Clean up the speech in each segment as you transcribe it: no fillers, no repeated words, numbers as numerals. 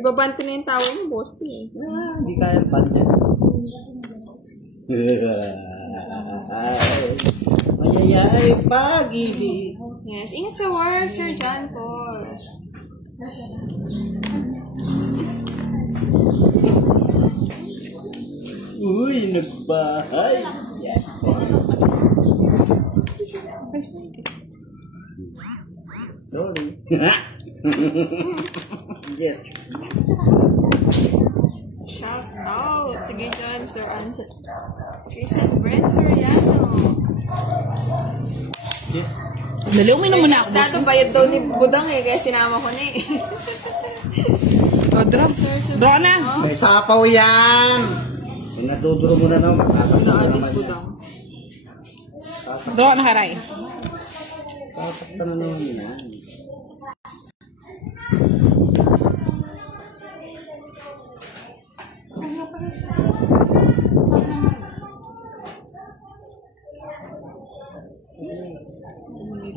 Ibabante na yung tawa mo, boss. Hindi kaya bante. Mayayay pag-ibig. Yes, ingat sa work, Sir John Paul. Uy, nagbahay. Sorry. Yes. Shout out. Sige dyan, Sir Ansel. St. Brent Soriano. Yes. Dali, uminom muna ako. Dato, bayad daw ni Budang eh, kaya sinama ko na eh. O, drop. Draw na. May sapaw yan. Kung natuturo mo na naman, matatakot na Naalis naman. Budang. Draw na, Haray. Tatakot na naman yan.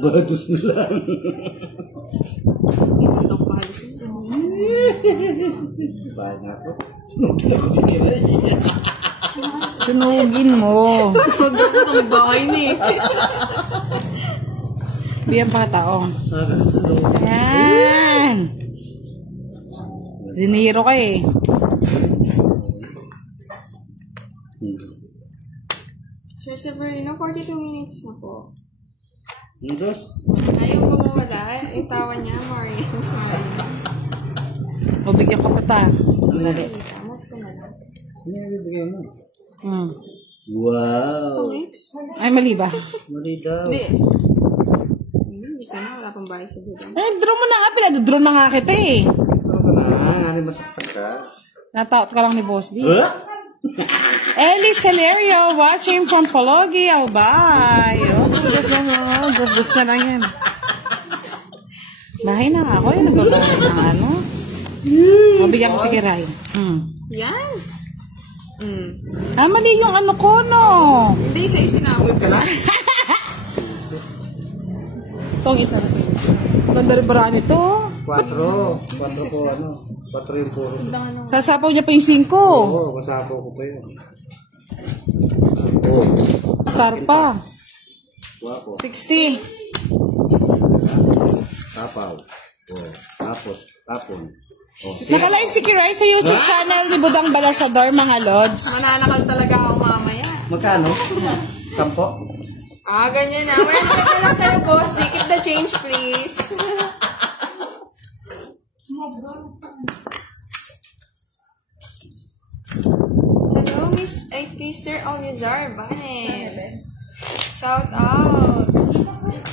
Bados na lang. Hindi mo daw pahalisin doon. Bahan ako. Sunugin ako ni Kiray. Sunugin mo. Huwag ako itong bahay ni. Biyang pa tao. Yan. Ziniro ka eh. Sir Severino, 42 minutes na po. Dos. Ayaw ko mawala. Yung tawa niya, Mario. Sorry. O, bigyan ka pa ta. Dali. Tamot ko na lang. Ano yung bibigay mo? Oh, Wow. next. Ay, mali ba? Mali daw. Hindi. Hindi ka na. Wala pang bahay sa Budang. Eh, draw mo na nga. Pinadadraw na nga kita eh. Ano ka na? Ano masaktan ka? Nataot ka lang ni Boss D. Ellie Celerio watching from Palogi, Albay. Oh, dos na lang yan. Bahay na ako. Yung nagbabahay ng ano. Mabigyan ko si Kiray. Yan. Ah, mali yung ano ko, no? Hindi, siya isinawag ka na. Itong isa na sa'yo. Ganda rin bara nito. 4 po ano. 4 yung puro. Sasapaw niya pa yung 5. Oo, masapaw ko pa yun. Oh. Star pa. Wapo. 60. Tapaw. Oh. Tapos. Tapon. Oh. Nakalive si Kiray sa YouTube channel ni Budang Balasador, mga lods. Mananakal talaga ako mamaya. Magkano? 10? Ah, ganyan na. Meron ka lang sa'yo, boss. Keep the change, please. Hello, Miss Sir Olizar Banes. Shout out.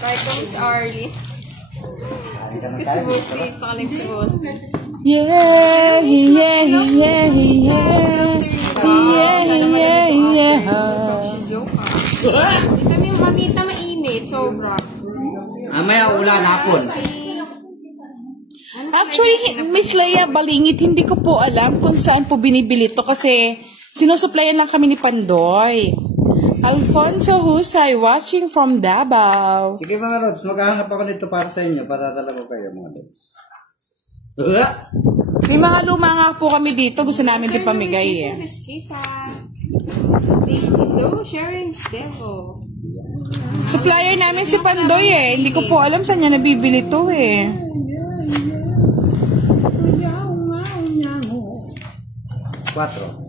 Kay Miss Arlie. Si Bosti. Sakaling si Bosti. Yeah, yeah, yeah, yeah. Yeah. Shizuka. Hindi kami yung mamita mainit. Sobra. Amaya ulan hapon. Actually, Miss Leia Balingit, hindi ko po alam kung saan po binibili to kasi sinusuplayan lang kami ni Pandoy. Alfonso Husay, watching from Davao. Sige mga Rods, maghahanap ako nito para sa inyo, para dala ko kayo mga Rods. May mga luma nga po kami dito, gusto namin din pamigay eh. Miss Kita. Thank you. Sharing Stevo. Supplier namin si Pandoy eh. Hindi ko po alam saan niya nabibili to eh. 4.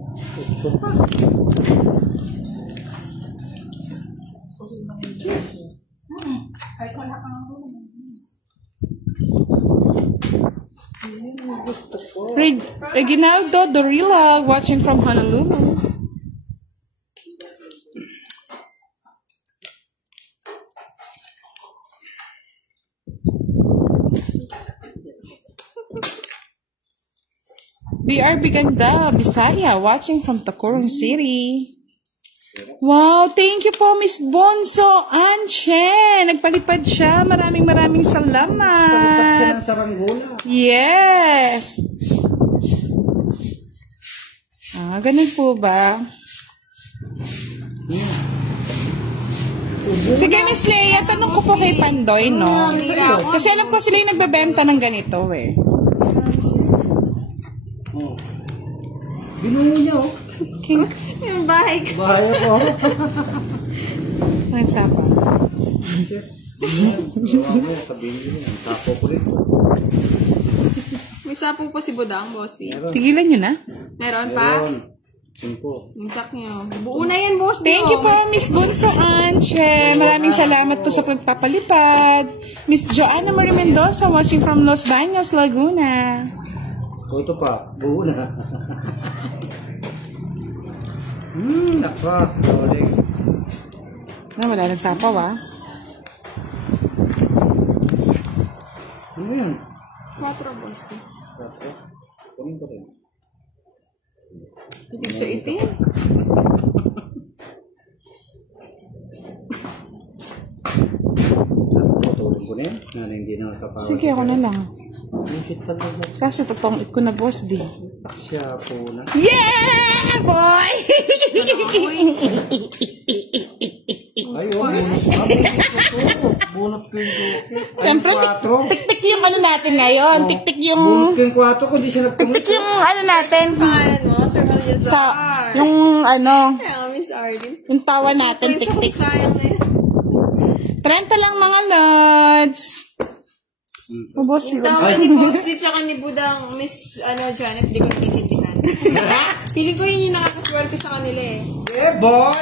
Reginaldo Dorila, watching from Honolulu. BRB Ganda, Bisaya, watching from Tacurong City. Wow, thank you po, Miss Bonso Anche. Nagpalipad siya. Maraming salamat. Palipad siya ng saranggola. Yes. Ah, ganun po ba? Sige, Miss Leia, tanong ko po kay Pandoy, no? Kasi alam ko sila yung nagbebenta ng ganito, eh. Oh. Binungo niya, oh. King. Yung bahay ko. Bahay ko. Ang sapa. Tapo ko rin. May sapo pa si Budang, boss. Tigilan nyo na. Meron pa? Meron. 5. Yung check nyo. Buo na yan, boss. Thank you po, Miss Bunso Anche. Maraming salamat po sa pagpapalipad. Miss Joanna Marie Mendoza watching from Los Baños, Laguna. O ito pa. Buo na. Naka. Sorry. Wala nang sapaw, ah. Ano yan? 4, boss. Kunin ko rin. Itig sa itim. Tutulong ko na yan. Na hindi na sa power. Sige, ako na lang. Bullshit pa na. Kaso totoong it ko na, boss, di. Siya po na. Yeah, boy! Ayun. Bunot ko yung Siyempre, tik-tik yung ano natin ngayon. Tik-tik yung... bunot ko yung 4 ko. Di siya nagtumot. Tik-tik yung ano natin. Pangalan mo, Sir Maljazar. Sa, yung ano, Kaya, Miss Arlene. yung tawa natin, tik-tik. Sayang eh. 30 lang mga lods. Oh, boss, di Yung ba? tawa ni Boss D tsaka ni Budang, Miss Janet, di ko naiintindihan. Feeling ko yun yung nakakaswerte sa kanila eh. Yeah, boy!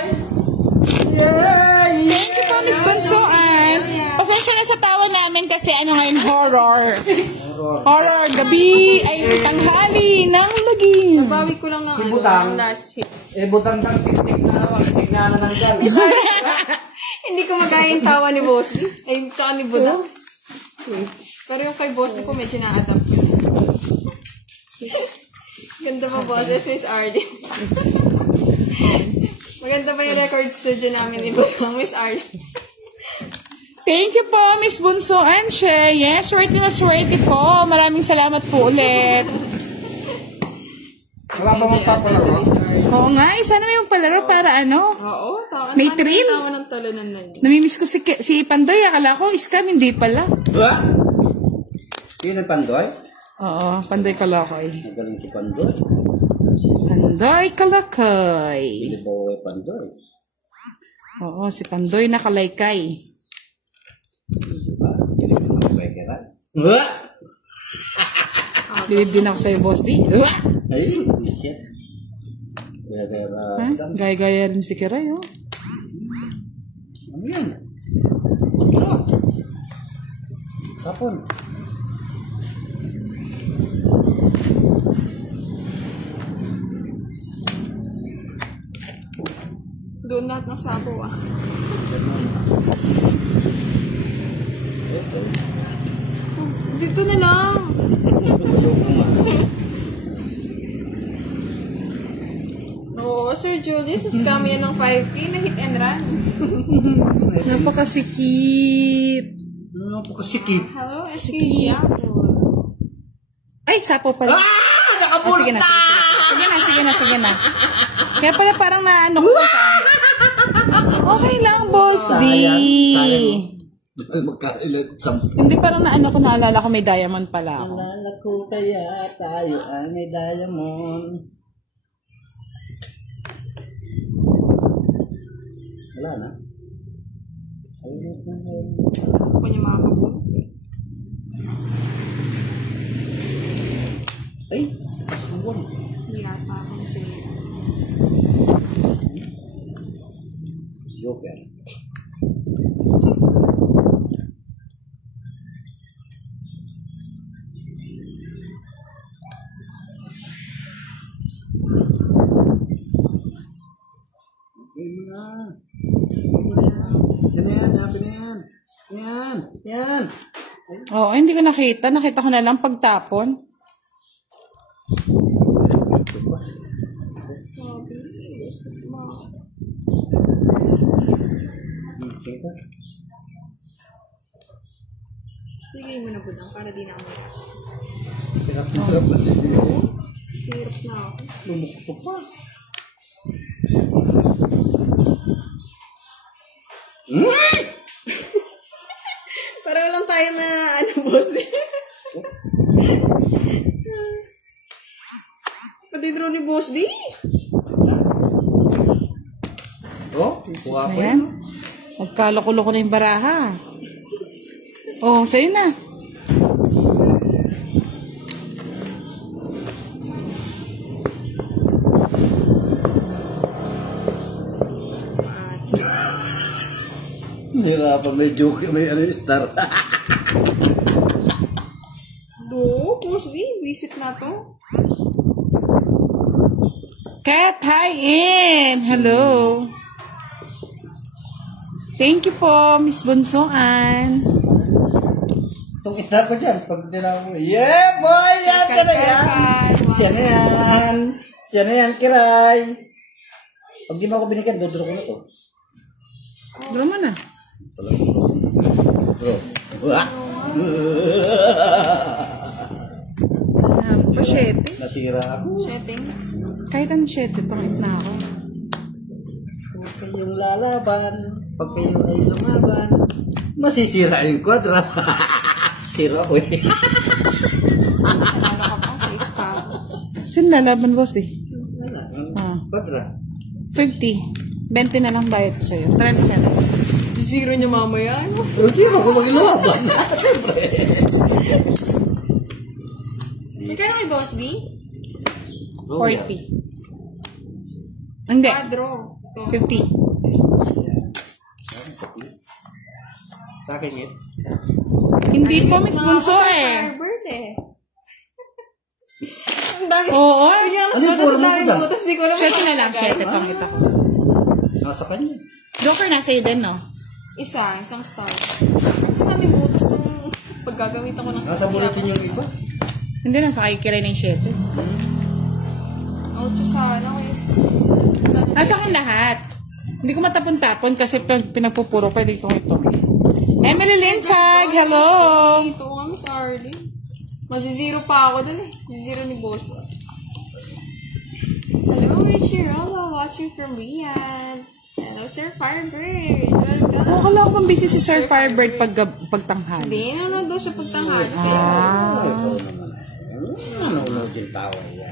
Yeah! Thank you po, Miss Bunsoan. Pasensya na sa tawa namin kasi ano ngayon, horror. Horror, gabi ay tanghali ng lagim. Bawi ko lang ng Si ano, Budang. ng last hit. Butang tang tik-tik na naman. Tik na ng gal. Hindi ko magaya yung tawa ni Boss D. Ay, tsaka ni Budang. Pero yung kay Boss D ko medyo na-adapt ko. Ganda pa, Boss. Miss Arlene. Maganda pa yung record studio namin ni Budang, Miss Arlene. Thank you po, Miss Bunso Anche. Yes, swerte na swerte po. Maraming salamat po ulit. Wala ba mong papalaro? Oo nga, sana may palaro para ano. Oo, tawa. May thrill? Tawa ng talunan na yun. Namimiss ko si Pandoy. Akala ko, scam, hindi pala. Diba? Sino yung Pandoy? Oo, Pandoy Kalakoy. Magaling si Pandoy. Pandoy Kalakoy. Hindi po Pandoy. Oo, si Pandoy na kalaykay. Diba? Hindi ko makikiran. Bilib din ako sa'yo, boss di. Ay, shit. Ha? Gaya-gaya rin si Kiray, oh. Ano yan? Ano? Tapon. Doon lahat ng sabo ah. Dito na lang. Oo, Sir Julius, na-scam yan ng 5K na hit and run. Napakasikip. Napakasikip. Hello, SKG Apple. Ay, sapo pala. Nakabulot sige na. Sige na. Kaya pala parang naano ko saan. Okay lang, boss D. Magkailan. Hindi parang naano ko, naalala ko may diamond pala ako. Alala ko kaya tayo ay may diamond. Wala na. Saan ko niya makakabulot? Ay, suwan. Hindi yata akong sila. Joker. Yan na yan, happy na yan. Yan. Oo, hindi ko nakita. Nakita ko na lang pagtapon. Bigay mo na Budang para di na ako. Hirap na siguro. Hirap na ako. Lumukso pa. Para lang tayo na, ano, boss. Pati draw ni Boss D. Oh, kuha ko Ayan. yun. Magkaloko-loko na yung baraha. Oh, sa'yo na. Hirapan, may joke, may ano yung star. Boss D, visit na to. Kat, hi in! Hello. Thank you po, Miss Bunsoan. Itong ita ko dyan, pag dinaw mo, yeah, boy! Yan ka na yan! Siya na yan! Siya na yan, kiray! Pag di mo ako binigyan, dodro ko na to. Draw mo na. Bro. Pasyete. Nasira ako. Setting. Kahit ang syete, pangit na ako. Huwag kayong lalaban. Pag kayo ay lumaban, masisira yung kwadra. Sira ko eh. Ano ka pa sa spa? Sino lalaban, boss eh? Wala. Ah. Kwadra. 50. 20 na lang bayad ko sa'yo. 30 na lang. Zero niya mamaya. Ano? O sino ko maglumaban? Siyempre. Magkano kay Boss D? 40. Hindi. Draw. 50. Sa akin yun. Hindi po, Miss Bunso eh. Firebird eh. Ang dami. Oo. Kaya Ano yung sa forma dami ko ba? mo, tapos di ko alam. Syete na lang. Syete. Pangit ako. Nasa kanya. Joker na sa'yo din, no? Isang star. Kasi dami butas nung paggagamitan ko ng star. Nasa bulitin yung iba. Hindi na, sa kikiray na yung syete. Ocho sana guys. Nasa akin lahat. Hindi ko matapon-tapon kasi pinagpupuro ko, hindi ko ito. Emily Lintag, hello! Ito nga, Miss Arlie. Mazizero pa ako dun eh. Zero ni Boss. Hello, Richie Rolla, watching from Riyadh. Hello, Sir Firebird. Welcome. Akala ko bang busy si Sir Firebird pagtanghali. Hindi, nanonood daw siya pagtanghali. Ah. Ikaw naman. Nanonood yung tao yan.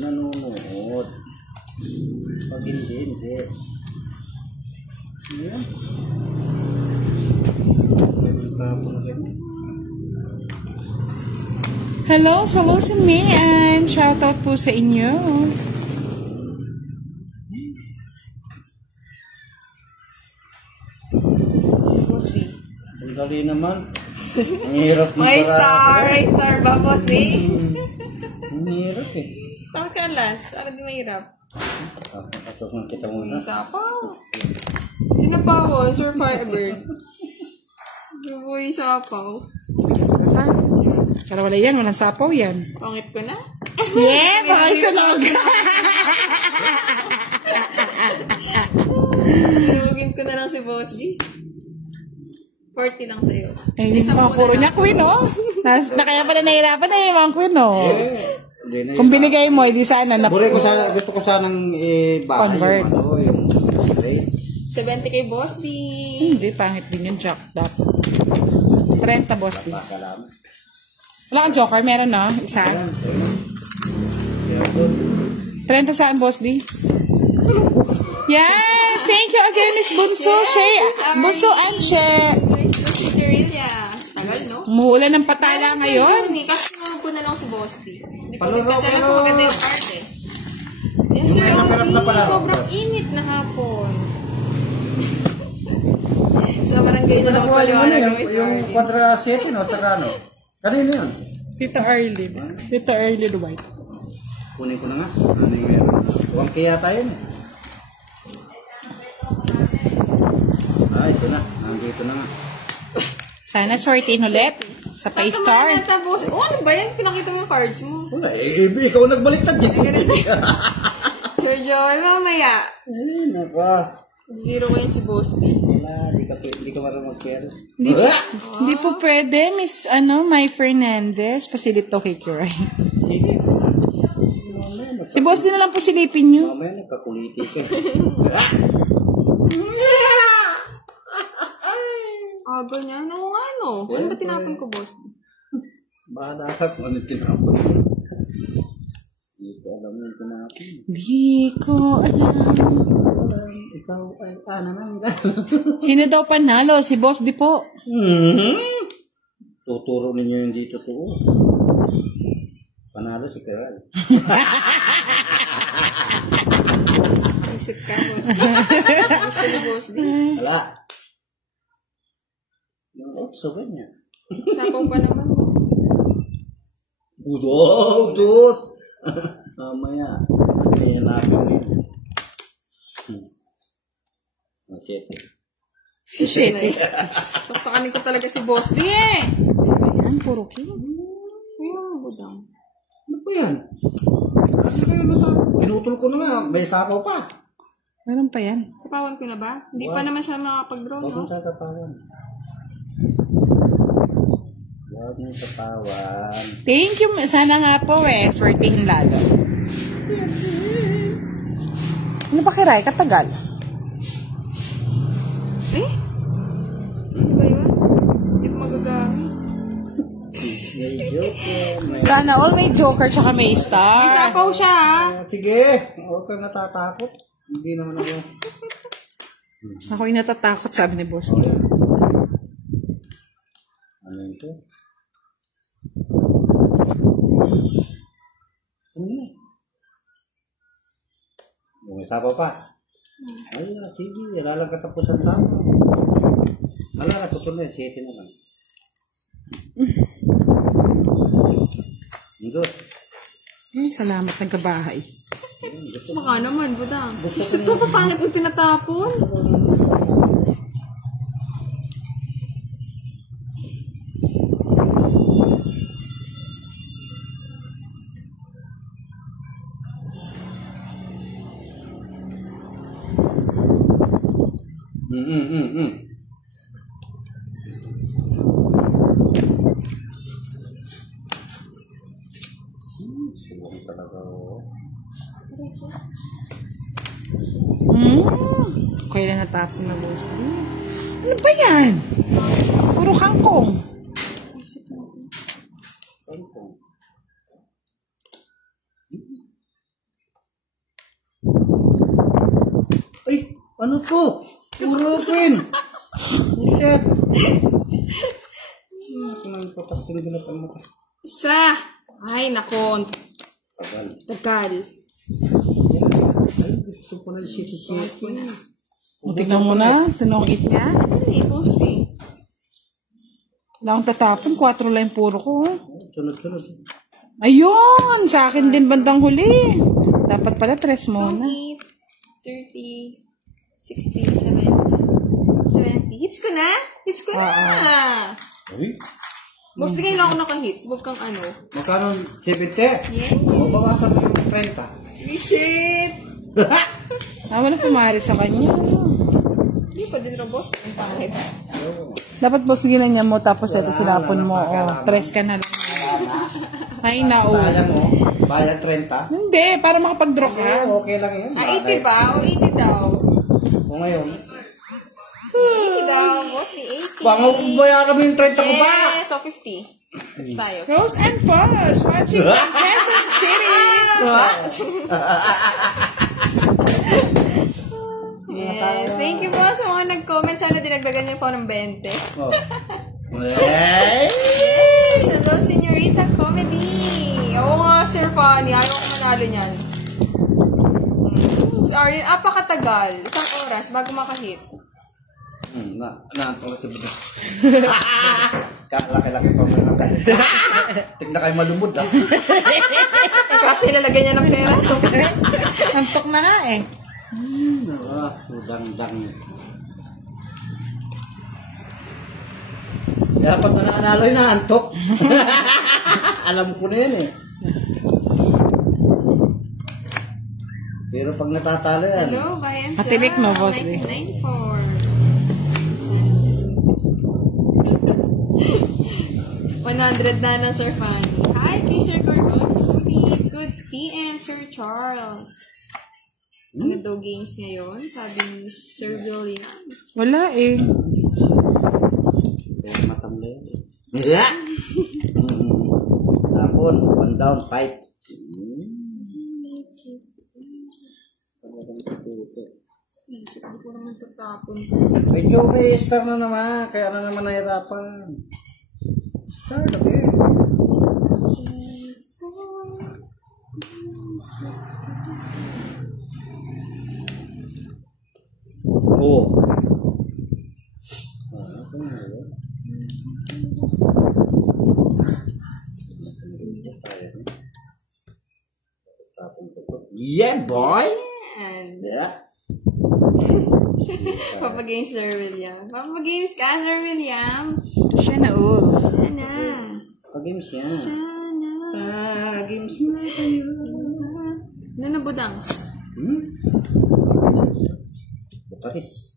Nanonood. Pag hindi. Ayan. Hello, Salusin Mayan. Shoutout po sa inyo. Boss D. Ang dali naman. Ang hirap ng May paraan. star ba, Boss D? Ang hirap eh. Takot ka last. Ano di mahirap? Pasok ng kita muna. Isa pa. Sinapaw, Sir Firebird. Bubuhay sapaw. Pero wala yan, walang sapaw yan. Pangit ko na. Yeah, baka isunog. Hinugin ko na lang si Boss D. 40 lang sa'yo. Eh, yung mga puro niya queen, oh. Na kaya pala nahirapan na yung mga queen, oh. Kung binigay mo, edi sana na Gusto ko sanang bahay Convert. yung straight. 70 kay Boss D. Hindi, pangit din yung jack. Dapat. 30, boss D. Baka lang. Wala kang joker, meron, no? Isa. Ayan, ayan. 30 saan, boss D? Yes! Thank you again, Miss Bunso. Bunso and Share. Tagal, no? Umuulan ng patala ngayon. Hindi, kasi nunod ko na lang si Boss D. Hindi ko Palaro, din kasi alam kung palaro. maganda yung card eh. Eh, Sir Ay, naparap na pala Oli, ako. sobrang init na hapon. Sa barangay na lang Nakuha yung ano, paliwanag kami sa yung Oli. quadra 7, no? Tsaka ano? Kanino yun? Tita Arlene. Tita Arlene White. Kunin ko na nga. Ano yung meron? 1K yata yun. Ito na. Nandito na nga. Sana sortin ulit sa Paystar. Tapos, ano ba yan? Pinakita mo yung cards mo. Wala, ikaw nagbaliktad dyan. Sir Joel, mamaya. Ay, naka. Zero ko yun si Boss D. Wala, di ka marunong mag-care. Hindi po pwede, Miss, May Fernandez. Pasilip to kay Kiray. Sige. Si boss din na lang po silipin nyo. Mamaya nagkakuliti ka. Aga niya. Oo nga, no. Ano ba tinapon ko, boss? Bahala ka kung ano tinapon mo. Hindi ko alam yung tinapon. Di ko alam. Ikaw ay naman. Sino daw panalo? Si Boss Di po. Tuturo ninyo yung di totoo. Panalo si Carol. Isip ka, boss. Gusto ni boss D. Wala. Yung otso ganyan. Sapaw pa naman. Budot! Mamaya. May hanapin mo yun. Shit. Sasakanin ko talaga si boss D eh. Ayan, puro king. Ayun, budang. Ano ba yan? Pinutol ko na nga. May sapaw pa. Meron pa yan. Sapawan ko na ba? Hindi pa naman siya makapag-draw, Huwag no? mong sasapawan. Huwag mong sasapawan. Thank you. Sana nga po swertihin lalo. Ano ba kiray? Katagal. Eh? Ano ba yun? Hindi ko magagamit. May joke yan. Sana all may joker tsaka may May star. sapaw siya, ha? Sige, huwag kang natatakot. Hindi naman ako. Ako'y natatakot, sabi ni Boss D. Ano yun to? Ano na? May sapaw pa. Ay, sige. Wala lang katapusan sapaw. Wala, tutuloy. 7 na lang. Ito. Salamat, nagkabahay. Baka naman, budang. Gusto to, papangit yung tinatapon. Suwang talaga ako. Kailan natapon na Boss D? Ano ba yan? Puro kangkong. Ay, ano to? Puro pin. Shit. Ano pa tapos din na pala. Isa. Ay, nako. Tagal. Tagal. Ay, gusto ko na shit. Tignan mo na. Tinongit niya. Hindi, boss D. Wala akong tatapon. 4 lang puro ko. Sunod. Ayun! Sa akin din bandang huli. Dapat pala 3 muna. 20, 30, 60, 70. Hits ko na? Hits ko na! Uy. Boss D, ngayon ako naka-hits. Huwag kang ano. Magkano? 70? Yes. Mabawasan mo yung 30. Shit! Wala pumarit sa kanya. Hindi pa din rin, boss. Ang pangit. Dapat boss ginanya mo tapos ito sinapon mo. O, 3 ka na lang. Ay, nao. Sayang mo. Bayad 30. Hindi, para makapag-draw ka. Okay lang yun. 80 ba? O 80 daw. O ngayon. 80 daw, boss. Di 80. Baka bayaran mo yung 30 ko ba? Yes, so 50. It's tayo. Rose and Foss, watching from Quezon City. Yes. Thank you po sa mga nag-comment. Sana dinagdagan niyo po ng 20. Oh. Hey! Yes! Hello, Senorita Comedy. Oo nga, Sir Fanny. Ayaw ko manalo niyan. Sorry, apakatagal. Isang oras bago makahit. Naantong sa buda. Laki-laki pa mga tayo. Tignan kayo malumod ah. Kasi ilalagay niya ng pera. Antok na nga eh. Udang-dang. Dapat na nakanalo yun na antok. Alam ko na yan eh. Pero pag natatalo yan. Hello, Bayan Sa. Katilik no, boss, eh. 1994. 100 na ng Sir Fanny. Hi, kay Sir Gorgon. Sweet. Good PM, Sir Charles. Ano daw games ngayon? Sabi ni Sir William. Wala eh. Tapon, 1 down, 5. Isip ko naman tatapon. Medyo may star na naman, kaya na naman nahirapan. Star again. Oh. Yeah, boy. And Yeah. Papa Games, Sir William. Papa Games ka, Sir William. Siya na, oh. Ana. Pag-games yan. Sana. Pag-games na kayo. Ano na budangs? Butaris.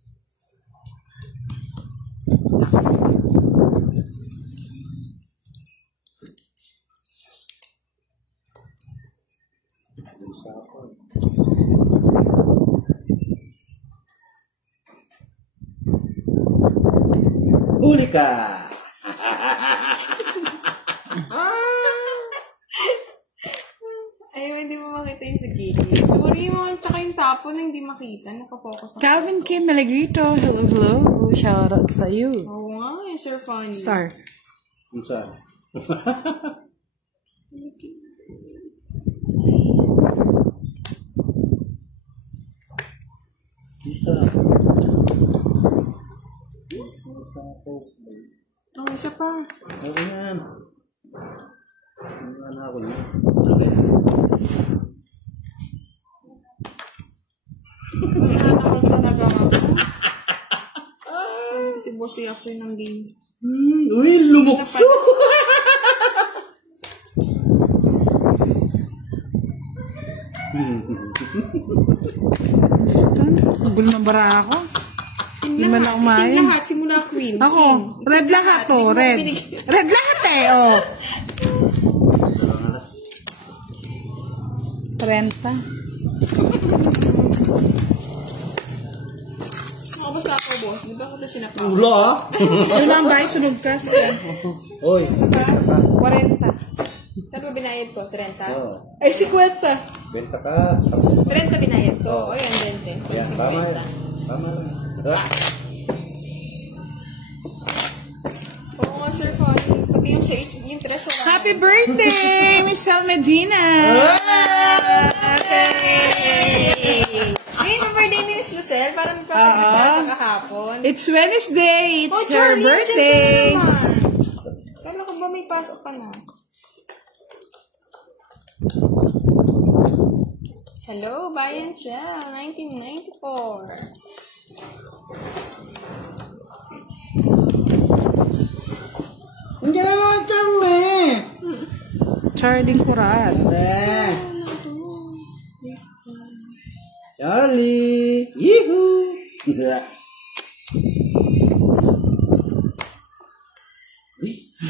Huli ka! Ay, hindi mo makita yung sa gilid. Sorry mo, tsaka yung tapon na hindi makita. Nakafocus ako. Calvin Kim Melegrito, hello, hello. Shout out sa iyo. Oo nga, eh, Sir Funny. Star. Ano saan? Oh, isa pa. Okay na. Ano na ako niya? May anak ko talaga ako. Si Bossy after ng game. Uy, lumukso! Nagul na bara ako. Hindi man ako Team main. lahat, simula Queen. Ako, red lahat to, red. Red lahat eh, oh. 30. Makabas na ako, boss. Di ba ako na sinakaw? Ula! Ano lang ba, sunog ka? Oy, 40. Saan ba binayad ko? 30? oh, Ay, 50. benta ka. 30 binayad ko. O, yan, 20. Yan, tama yan. Tama lang. Oo nga, Sir Funny. Pati yung sa yung tres wala. Happy birthday, Miss Sal Medina! Hey! Ay, no birthday ni Miss Lucelle. Parang nagpapagpasa kahapon. It's Wednesday. It's Oh, her Charlie, birthday. dyan ka naman. Kala ko ba may pasok ka na? Hello, buy and sell, 1994. Hindi na naman kami. Charlie Curat. Charlie. Yee-hoo.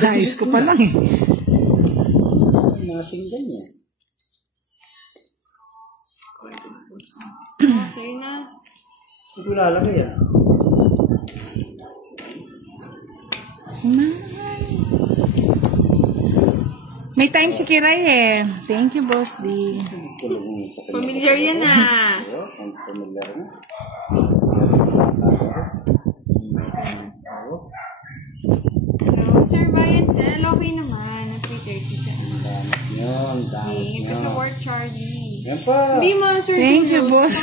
Ayos ko pa lang eh. Masing ganyan. Ah, sa'yo na. Ito lalagay yan. May time si Kiray eh. Thank you, Boss D. Familiar yan ah. Ang familiar na. Hello, Sir Buy and Sell. Okay naman. 3:30 siya. Yun, Okay, kasi work Charlie. yan pa. Hindi mo, Sir Thank you, Julius. Boss.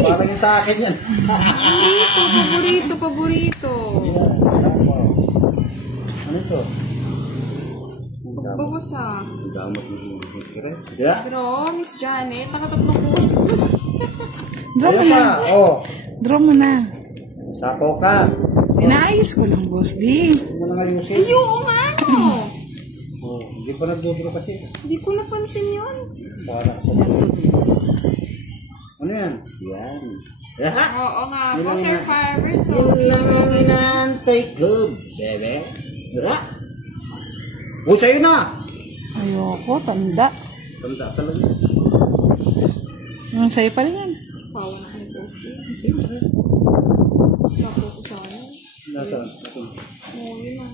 Parang yung sa akin yan. Paborito. Yan, tama. Ano ito? Babos ah. Ang damot ng kira. Yeah. Pero, Miss Janet, nakatatlong puso. Draw mo Ayun na. pa. Oh, Draw mo na. sako ka. Inaayos ko lang, Boss D. Hindi mo lang ayusin. Ay, oo nga, no. Oh, hindi pa nagdodro kasi. Hindi ko napansin yun. Para ka sa ano yan? Yan. Oo nga po, Yun Sir lang Farber. So, Yun lang ang inaantay ko, bebe. O, sa'yo na! Ayoko, tanda. Tanda talaga. Sa'yo pa rin yan. pawa na kayo post eh. Sapo ko sana. Nasaan? Oo, yun na.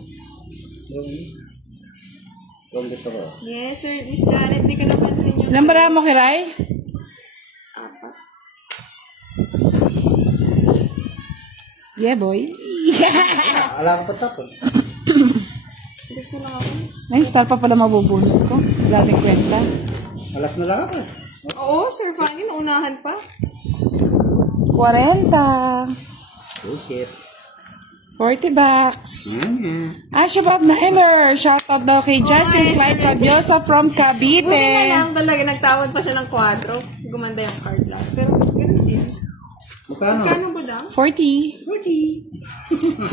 Yung dito ko. Yes, sir. Miss Janet, di ka napansin yung... Ilan ba mo, Kiray? Apat. Yeah, boy. Alam ko pa tapos. Gusto lang ako. Ay, star pa pala mabubunod ko. Wala din kwenta. Alas na lang ako. Oo, Sir Fanny, naunahan pa. 40. Oh, shit. 40 bucks. Bob Niner. Shoutout daw kay Justin Clyde Fabiosa from Buti na Cavite. lang talaga, nagtawad pa siya ng 4. Gumanda yung card lang. Pero, ganun din. Magkano? Magkano ba daw? 40. 40.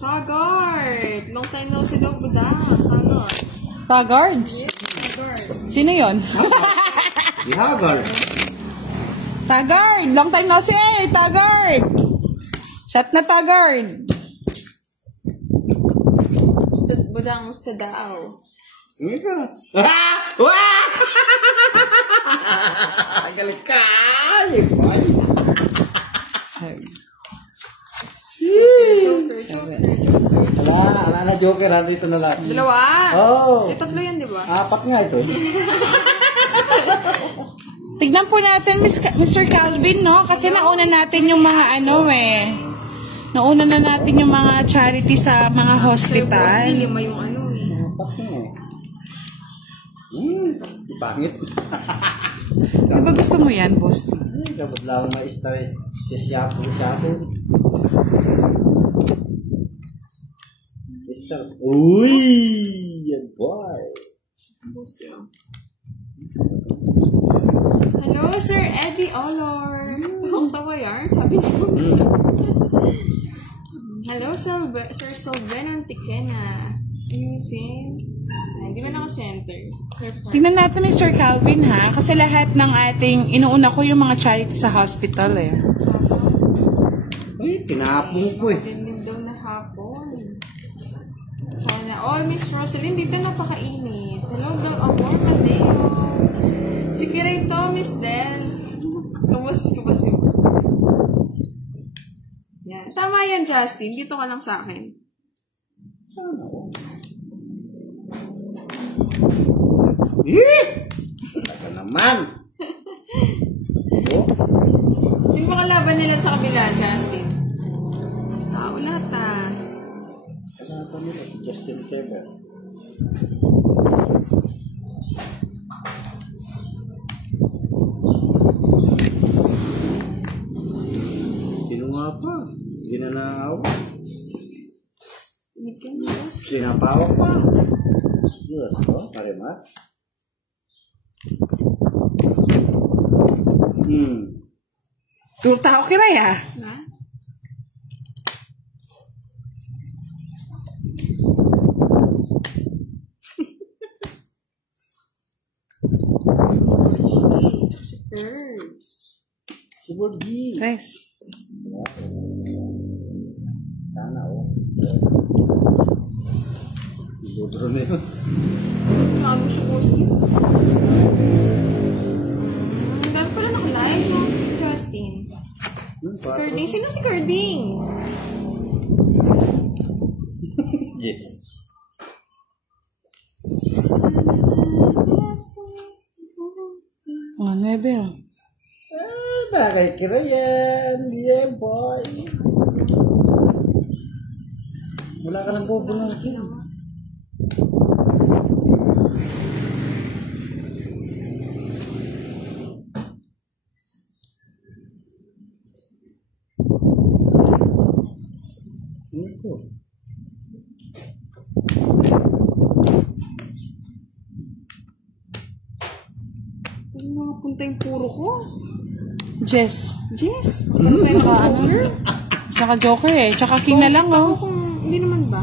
Tagart! Long time no see daw ba daw? Tagart. Tagards. Tagart. Sino yon? Ihagal. Tagart. Long time no see. Tagart. Shot na Tagart. Budang sa daw. Ika. Wah! Galit ka! Ala na joker, dito na lang. Dalawa? Oh. Eh, tatlo yan, di ba? 4 nga ito. Tignan po natin, Mr. Calvin, no? Kasi nauna natin yung mga nauna na natin yung mga charity sa mga hospital. Sir, lima yung ano eh. 4 nga pangit. Di ba gusto mo yan, boss? Dapat lang ma-start siya shapo. Uy! Yan boy! Hello, Sir Eddie Olor. Ang tawa yan, sabi niya. Hello, Sir Salvenon Tiquena. Using... Hindi man ako center. Tingnan natin ni Sir Calvin, ha? Kasi lahat ng ating, inuuna ko yung mga charity sa hospital, eh. Uy, tinapong ko eh. Din daw na hapon. Sana all, Miss Rosalyn, dito napakainit. Hello, daw, Amor Mateo. Si Kiray to, Miss Del. Kamas yun. Yan. Tama yan, Justin. Dito ka lang sa akin. Taka naman. Sino ba kalaban nila sa kabila, Justin? Lahat Kalaban nila si Justin Bieber. Sino nga pa? Hindi na naawa. Sinapawa pa. Diyos ko, Marimar. Tulta ako Kiray, ha? Ha? Si Curbs. Si Borgi. Tres. Sana Budro na yun. Bago siya posting. Ang dami pala naka-live no? Si Justin. Si Carding. Sino si Carding? Yes. Oh, Nebel. Nakikira yan. Yeah, boy. Wala ka nang bubunod. Punta yung puro ko. Jess. Jess? Saka Joker, eh. Tsaka King na lang, oh. Hindi naman ba?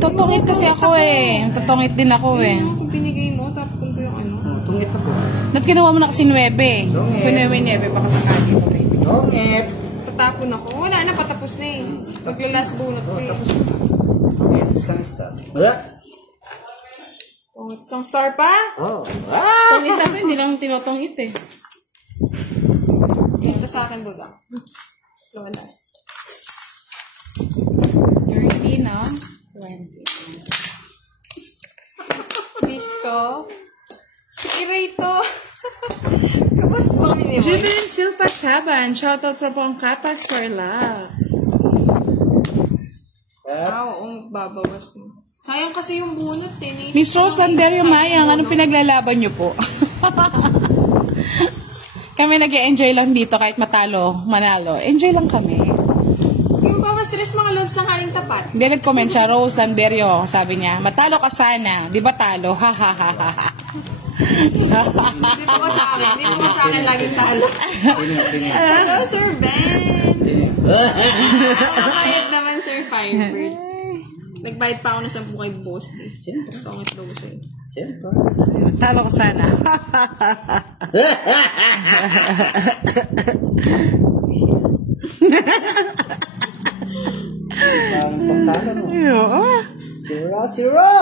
Totongit kasi ako, eh. Totongit din ako, eh. Kung binigay mo, tapos ko yung ano. Tungit ako. Ba't kinuha mo na kasi 9? Kinuha 9, baka sakali ko, eh. Tungit. Tatapon ako. Wala na, patapos na eh. Maglalas bunot ko eh. Tungit. Isang star. Wala. Isang star pa? Oh. Tongit natin, hindi lang tinotongit, eh. Tapos sa akin, Buda. Lolas. 30, no? 20. Disco. Si Kirito. Kapos mo kami ni Jubilin Silpa Taban. Shoutout from Pongkapa Store Love. Oo, babawas mo. Sayang kasi yung bunot, eh. Miss Rose Landerio Mayang, anong pinaglalaban niyo po? Kami nag-enjoy lang dito kahit matalo, manalo. Enjoy lang kami. Yung bawas stress mga lods ng haling tapat. Hindi nag-comment siya, Rose Landerio. Sabi niya, matalo ka sana. Di ba talo? Ha ha ha ha. Dito ko sa akin. Dito ko sa akin laging talo. Hello, Sir Ben. Nakakayat naman, Sir Firebird. Nagbayad pa ako na 10 kay boss. Siyempre. Pangit daw ko sa'yo. Siyempre. Matalo ka sana. Parang pagtalo mo. Oo. Sira!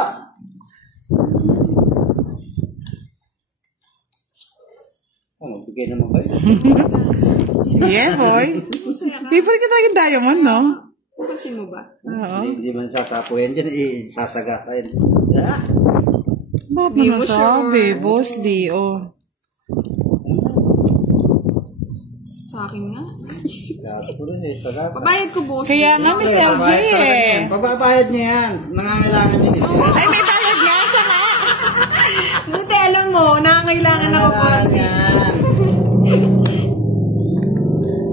Magbigay naman kayo. Yeah, boy. Masaya ka. Favorite ka tayo yung diamond, no? Pupansin mo ba? Oo. Hindi man sasapuyan dyan, sasagasayan. Bakit Di mo mo nasabi? sure. Boss, di, oh. Sa akin nga. Sagasa. Pabayad ko, boss. Kaya nga, Miss LG eh. Pababayad niya yan. Nangangailangan niya nito. Ay, may bayad nga, sama. Buti alam mo, nakakailangan ako, boss.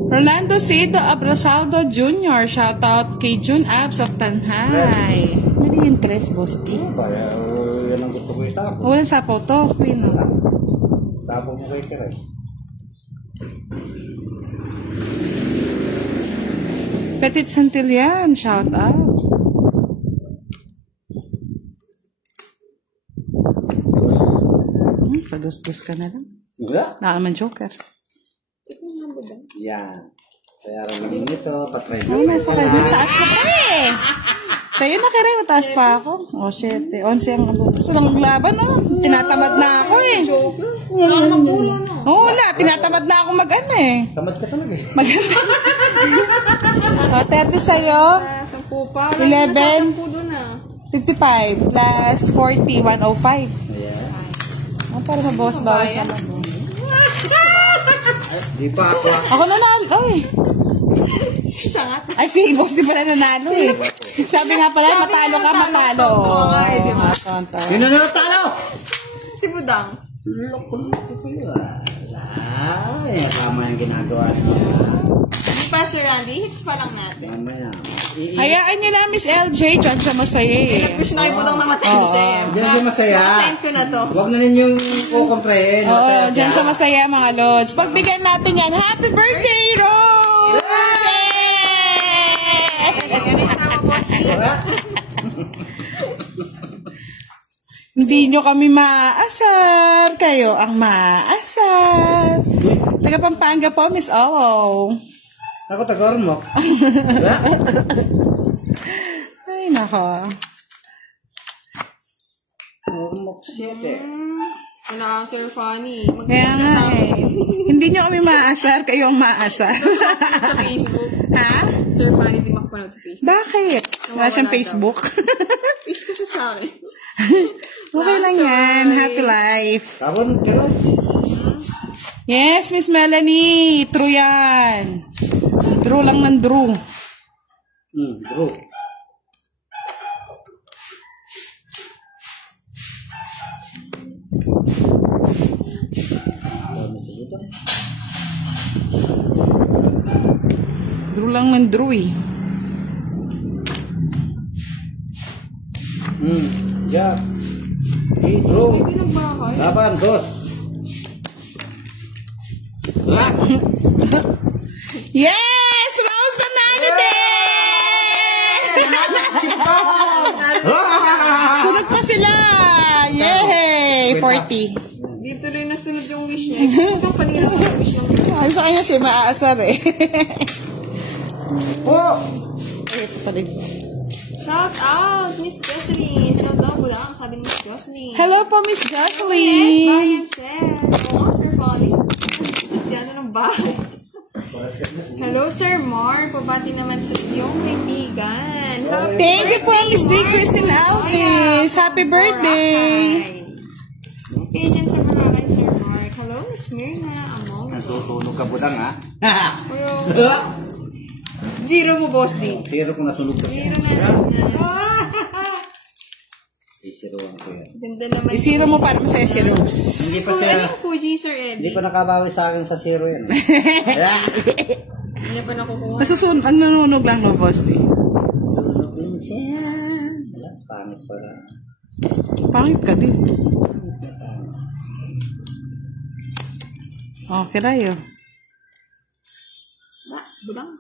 Rolando Cito Abrasaldo Jr. Shoutout kay June Abs of Tanhay. Mali yung tres, boss, di. Kaya yan ang gusto ko itapo. Walang sapaw to. Queen, no? Tapo mo kay Kiray. Petit Santillan. Shoutout. Padus-dus ka na lang. Wala? Nakaman joker. Yan. Kaya rin ito. Patry Ay, nasa kayo. Mataas ka pa eh. Sa'yo na kaya mataas pa ako. Oh, shit. 11 ang alutas. Walang laban, no? Tinatamad na ako eh. Joker? Wala ka ng pula, no? Oo, wala. Tinatamad na ako mag-ano eh. Tamad ka talaga eh. Maganda. O, 30 sa'yo. 10 pa. 11. 10 doon, ah. 55 plus 40, 105. Ayan. Oh, para mabawas-bawas Bayan. naman. Oh. Di pa ako. Ako nanalo. Ay, Siya nga. ay si boss di pala nanalo eh. Sabi nga pala, matalo ka, matalo. Oo nga eh, di ba? Tonto. Sino na natalo? Si Budang. Loko-loko ko yun. Ay, tama yung ginagawa niya. Di pa, Sir Randy? Hits pa lang natin. Mamaya. Hayaan niyo lang, Miss LJ. Diyan siya masaya eh. Nag-push na kay Budang namatay siya. eh. Diyan siya masaya. Send ko na to. Huwag na ninyong kukomprehin. Oo, diyan siya masaya mga lods. Pagbigyan natin yan. Happy birthday, Rose! Hindi nyo kami maaasar. Kayo ang maaasar. Taga Pampanga po, Miss Olo. Ako, tagoran mo. Ay, nako. Turmok 7. Wala, Sir Funny. Kaya nga eh. Hindi nyo kami maaasar. Kayo ang maaasar. Sa Facebook. Ha? Sir Funny, di makapanood sa Facebook. Bakit? Wala siyang Facebook. Face ko siya sa akin. Okay lang yan. Happy life. Tawon, kailan? Yes, Miss Melanie. True yan. True lang ng Drew. Bro. Drew lang ng Drew eh. Yeah. Hey, bro. Hindi nagbahay. Laban, dos. Ah! Yes! Rose nanalo din! Sunod pa sila! Yay! 40. Dito rin nasunod yung wish niya. Ito pa nila yung wish niya. Ay, sa kanya siya maaasar eh. Oh! Ay, ito pala ito. Shout out, Miss Jocelyn. Hello daw, Budang. Sabi ni Miss Jocelyn. Hello po, Miss Yes, Jocelyn. Brian said. Oo, Sir Funny. Diyan na ng bahay. Hello, Sir Mark. Pabati naman sa iyong kaibigan. Thank you po, Miss D. Christine Alves. Happy birthday. Okay, dyan sa Boracay, Sir Mark. Hello, Miss Myrna. Nasusunog ka budang, ha? Zero mo, Boss D. Zero kung nasunog ka. Zero na. Isiruan ko yan. Ganda naman. Isiro mo para masaya si Rose. Hindi pa Kung siya, anong Fuji, Sir Eddie? hindi pa nakabawi sa akin sa zero yan. Hindi pa nakukuha. Nasusunod, ang nanunog lang mo, Boss D. Sunog din siya. Wala, pangit pala. Pangit ka din. Okay, Rayo. Budang.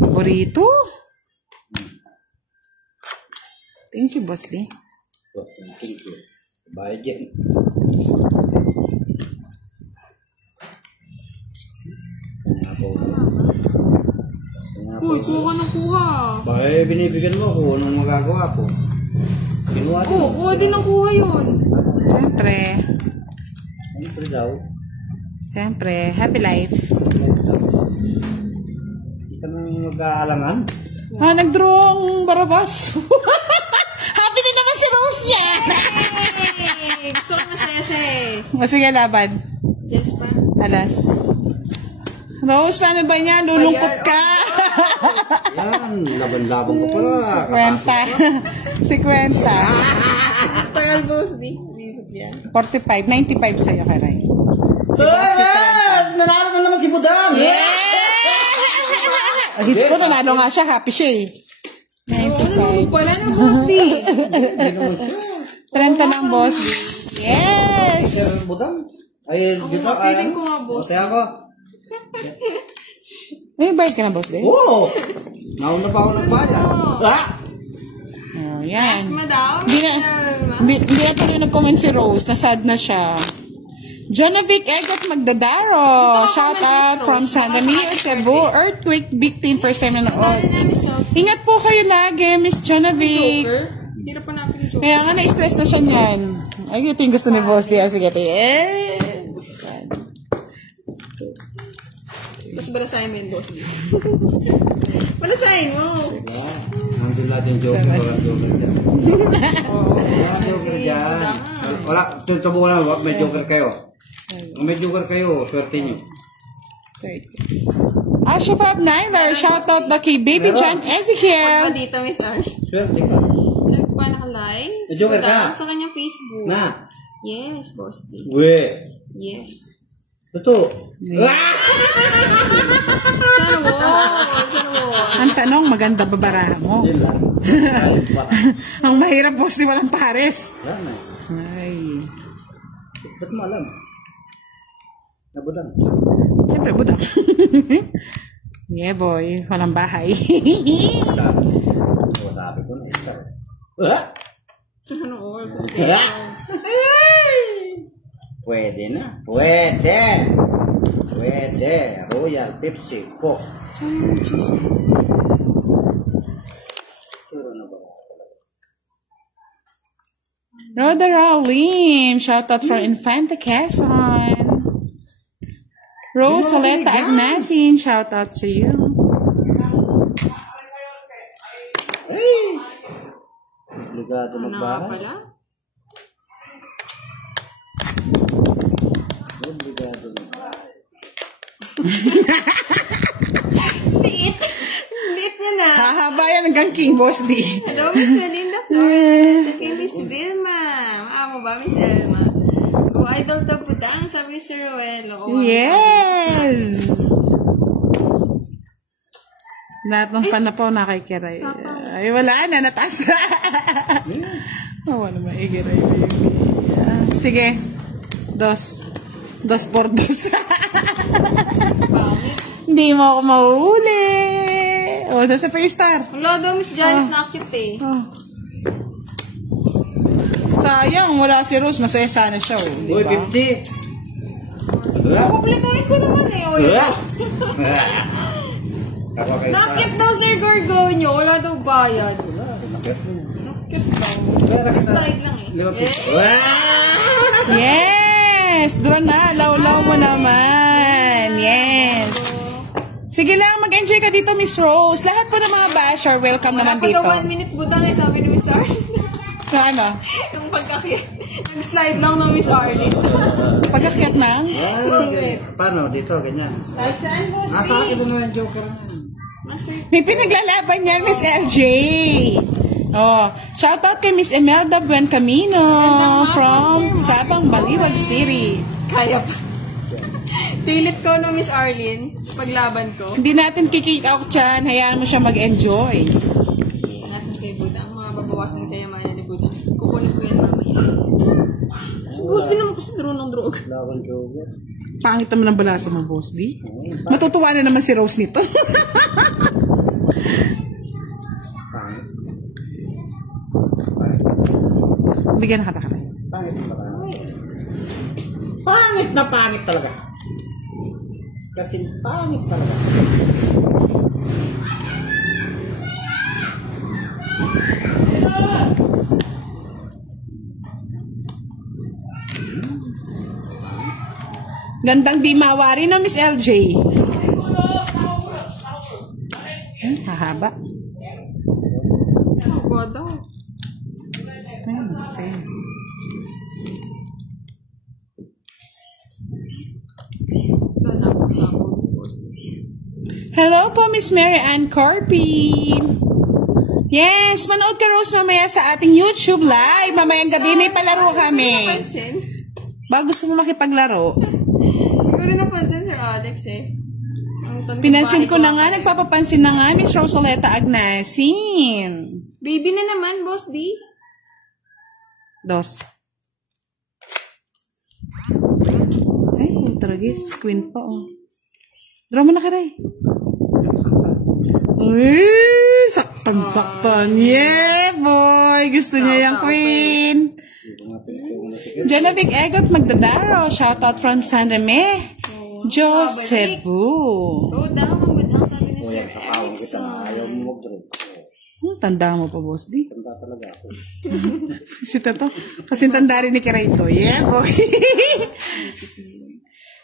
Paborito? Thank you, Boss D. Thank you. Bayad yan. Uy, kuha ng kuha. Bakit binibigyan mo ako anong magagawa ko? Kinuha din. Oh, kuha din ng kuha yun. Siyempre. Siyempre daw. Siyempre. Happy life. Hindi ka nang mag-aalangan. Ah, nag-draw ang Barabas. Happy din naman si Rose niya. Hey, gusto ko masaya siya eh. O sige, laban. Just pa. Alas. Rose, paano ba niya? Lulungkot ka. Yan, laban-laban ko pala. 50. 50. Tagal, Boss D. Isip yan. 45. 95 sa'yo, Karay. Si Boss D, 30. Nanalo na naman si Budang! Hits ko, nanalo nga siya. Happy siya eh. Ano pala ng Boss D? 30 ng Boss D. Yes! Sir Budang? Ay, dito, feeling ko nga, Boss. Masaya ako. May bayad ka na, Boss D? Oo! Nauna pa ako nagbayad. Ah! Oh, yan. Yes, madam. Hindi na tuloy nag-comment si Rose. Nasad na siya. Jonavic Egot Magdadaro. Shout out from San Ramiro, Cebu. Earthquake victim. First time na noon. Ingat po kayo lagi, Miss Jonavic. Hirap pa natin yung joke. Kaya nga na-stress na siya niyan. Ay, ito yung gusto ni Boss D. Sige, Tapos balasahin mo yung Boss D. Balasahin mo. Nandun natin yung joker. Walang joker dyan. Walang joker dyan. Wala, tutubo ko na. May joker kayo. Kung may joker kayo, swerte nyo. Ashafab Nyler. Shout out na kay Baby John Ezekiel. Dito, Miss Ash. Swerte ka. Saan pa nakalive? May joker ka. Sa kanyang Facebook. Na. Yes, Boss D. We. Yes. Ito. Sana mo. Ang tanong, maganda ba baraha mo? Hindi lang. Ayun pa. Ang mahirap, Boss D, walang pares. Yan na. Ay. Ba't mo alam? Nabudang. Siyempre, budang. Yeah, boy. Walang bahay. Sabi ko na. Ah! Ano, all Pwede na. Pwede. Pwede. Royal Pepsi Coke. Sure na ba? Rhoda Rawlim. Shout out for Infanta Quezon. Rose Saleta Agnasin. Shout out to you. Hey! Obligado Ano magbahay. pala? Obligado magbahay. Liit niya na. Hahaba yan hanggang King Boss D. Hello, Miss Linda Flores. Sa kay Miss Vilma. Maamo ba, Miss Elma? Oh, idol ka budang, sabi ni Sir Ruelo. Oh, Yes! Lahat ng panapaw nakikiray. Ay, wala na. Nataas na. Oh, wala maigiray. Sige. Dos por dos. Hindi mo ako mauuli. O, nasa pa yung star. Wala daw, Miss Janet, na cute eh. Oh. Sayang, wala si Rose. Masaya sana siya. Oh, Uy, diba? 50. Kumpletuhin ko naman eh. Oy. Nakit daw, Sir Gorgonio. Wala daw bayad. Nakit daw. Slide lang eh. Wow! Yes! Draw na. Law mo naman. Yes. Sige lang, mag-enjoy ka dito, Miss Rose. Lahat po ng mga basher, welcome naman dito. Wala pa 1 minute budang eh, sabi ni Miss Arlene. Ano? Yung pagkakit. Nag-slide lang ng Miss Arlene. Pagkakyat ng? Paano? Dito, ganyan. Kahit saan, boss? Nasa akin na yung joker na yan. May pinaglalaban niya, Miss LJ. Oh, shout out kay Miss Imelda Buen Camino from Sabang Baliwag City. Kaya pa. Pilit ko no, Miss Arlene, paglaban ko. Hindi natin kikick out dyan. Hayaan mo siya mag-enjoy. Hindi natin kay Budang. Mga babawasan kaya maya ni Budang. Kukunin ko yan mamaya. Boss, din naman kasi draw ng drog. Laban joker. Pangit naman ang balasa mo, Boss D. Matutuwa na naman si Rose nito. Bigyan na kata-kata. Pangit na pangit talaga. Kasi pangit talaga. Gandang di mawari na, Miss LJ. Hahaba. Ako daw. Hello po, Miss Mary Ann Corpy. Yes, manood ka, Rose, mamaya sa ating YouTube live. Mamayang gabi may palaro kami. Napansin? Ba, gusto mo makipaglaro? Hindi ko rin napansin, Sir Alex eh. Pinansin ko na nga, nagpapapansin na nga, Miss Rosaleta Agnasin. Baby na naman, Boss D. Dos. Ay, ultragis. Queen pa, oh. Draw mo na ka, Ray. Uy, saktan-saktan. Yeah, boy. Gusto niya yung queen. Genevieve Egot Magdadaro. Shoutout from San Reme. Josebu. Oo, daw. Ang sabi ni Sir Erickson. Tanda mo pa, Boss D. Tanda talaga ako. Sita to. Kasi tanda rin ni Kiray to. Yeah, boy.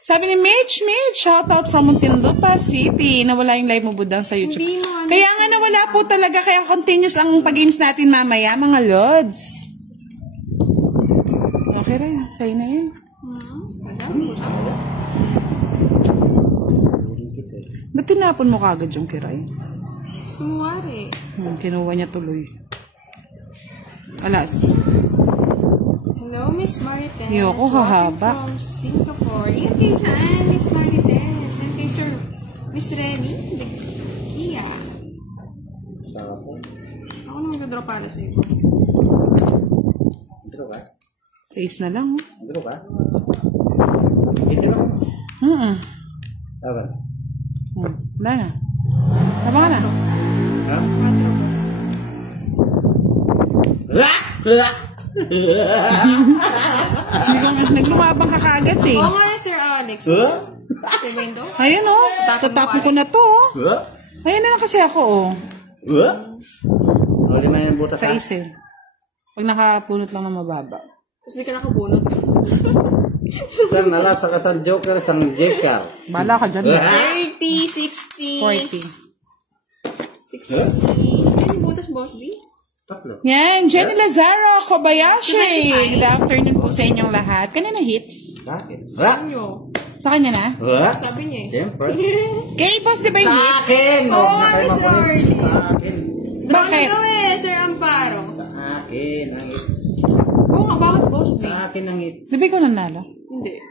Sabi ni Mitch, shoutout from Muntinlupa City. Nawala yung live mo, Budang, sa YouTube. Kaya nga nawala po talaga. Kaya continuous ang pag-games natin mamaya, mga lods. Okay rin. Sa'yo na yun. Ba't tinapon mo kagad yung Kiray? Sumuwari. Kinuha niya tuloy. Alas. Hello, Miss Marites. Yoko, hahaba. From Singapore. Ingat kayo dyan, Miss Marites. And kay Sir Miss Renny, Kia. Ako na mag-draw para sa iyo. Draw ka? 6 na lang. Draw ka? Dito lang? Tama. Wala na. Tama ka na. Ha? 4, Boss. Naglumabang ka kagad eh. Oo nga, Sir Alex. Sa window? Ayun oh. Tatapon ko na to oh. Ayun na lang kasi ako oh. Lima na yung butas Sa ha? isel. Pag nakapunot lang na mababa. Tapos di ka nakabunot. Saan nala sa kasang joker, sang joker. Bala ka dyan. 30, 60. 40. 60. Ano yung butas, Boss D? Tatlo. Yan, Jenny Lazaro, Kobayashi. Good afternoon po sa inyong lahat. Kanina hits? Sa akin. Ano? Sa kanya na? Sabi niya eh. Siyempre. Kay Boss, di ba yung Sa hits? akin! Oo, sorry. Sa akin. Bakit? Ano eh, Sir Amparo? Sa akin ang hit. Oo nga, bakit, Boss D? Sa akin ang hit. Di ba ikaw nanalo? Hindi.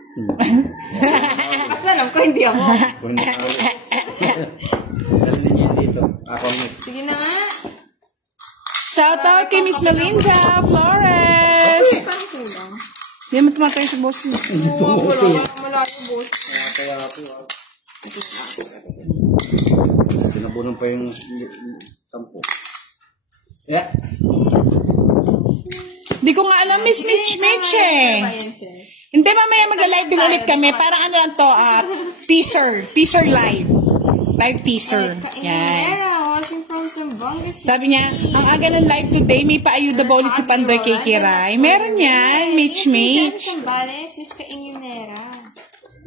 Basta alam ko, hindi ako. Dali niyo dito. Ako ang hit. Sige na nga. Shout out kay Miss Melinda Flores. Parang kulang. Hindi mo tumatay sa boss mo. Oo, wala. Malayo, Boss. Kaya ako. Sinabunan pa yung tampo. Yeah. Hindi ko nga alam, Miss Mitch eh. Hindi, mamaya mag-live din ulit kami. Para ano lang to, teaser live. Live teaser. Yan. Era, watching from from Zamboanga City. Sabi niya, ang aga ng live today, may paayuda ba ulit si Pandoy kay Kiray? Meron yan, Mitch. Sambales, Miss Kainginera.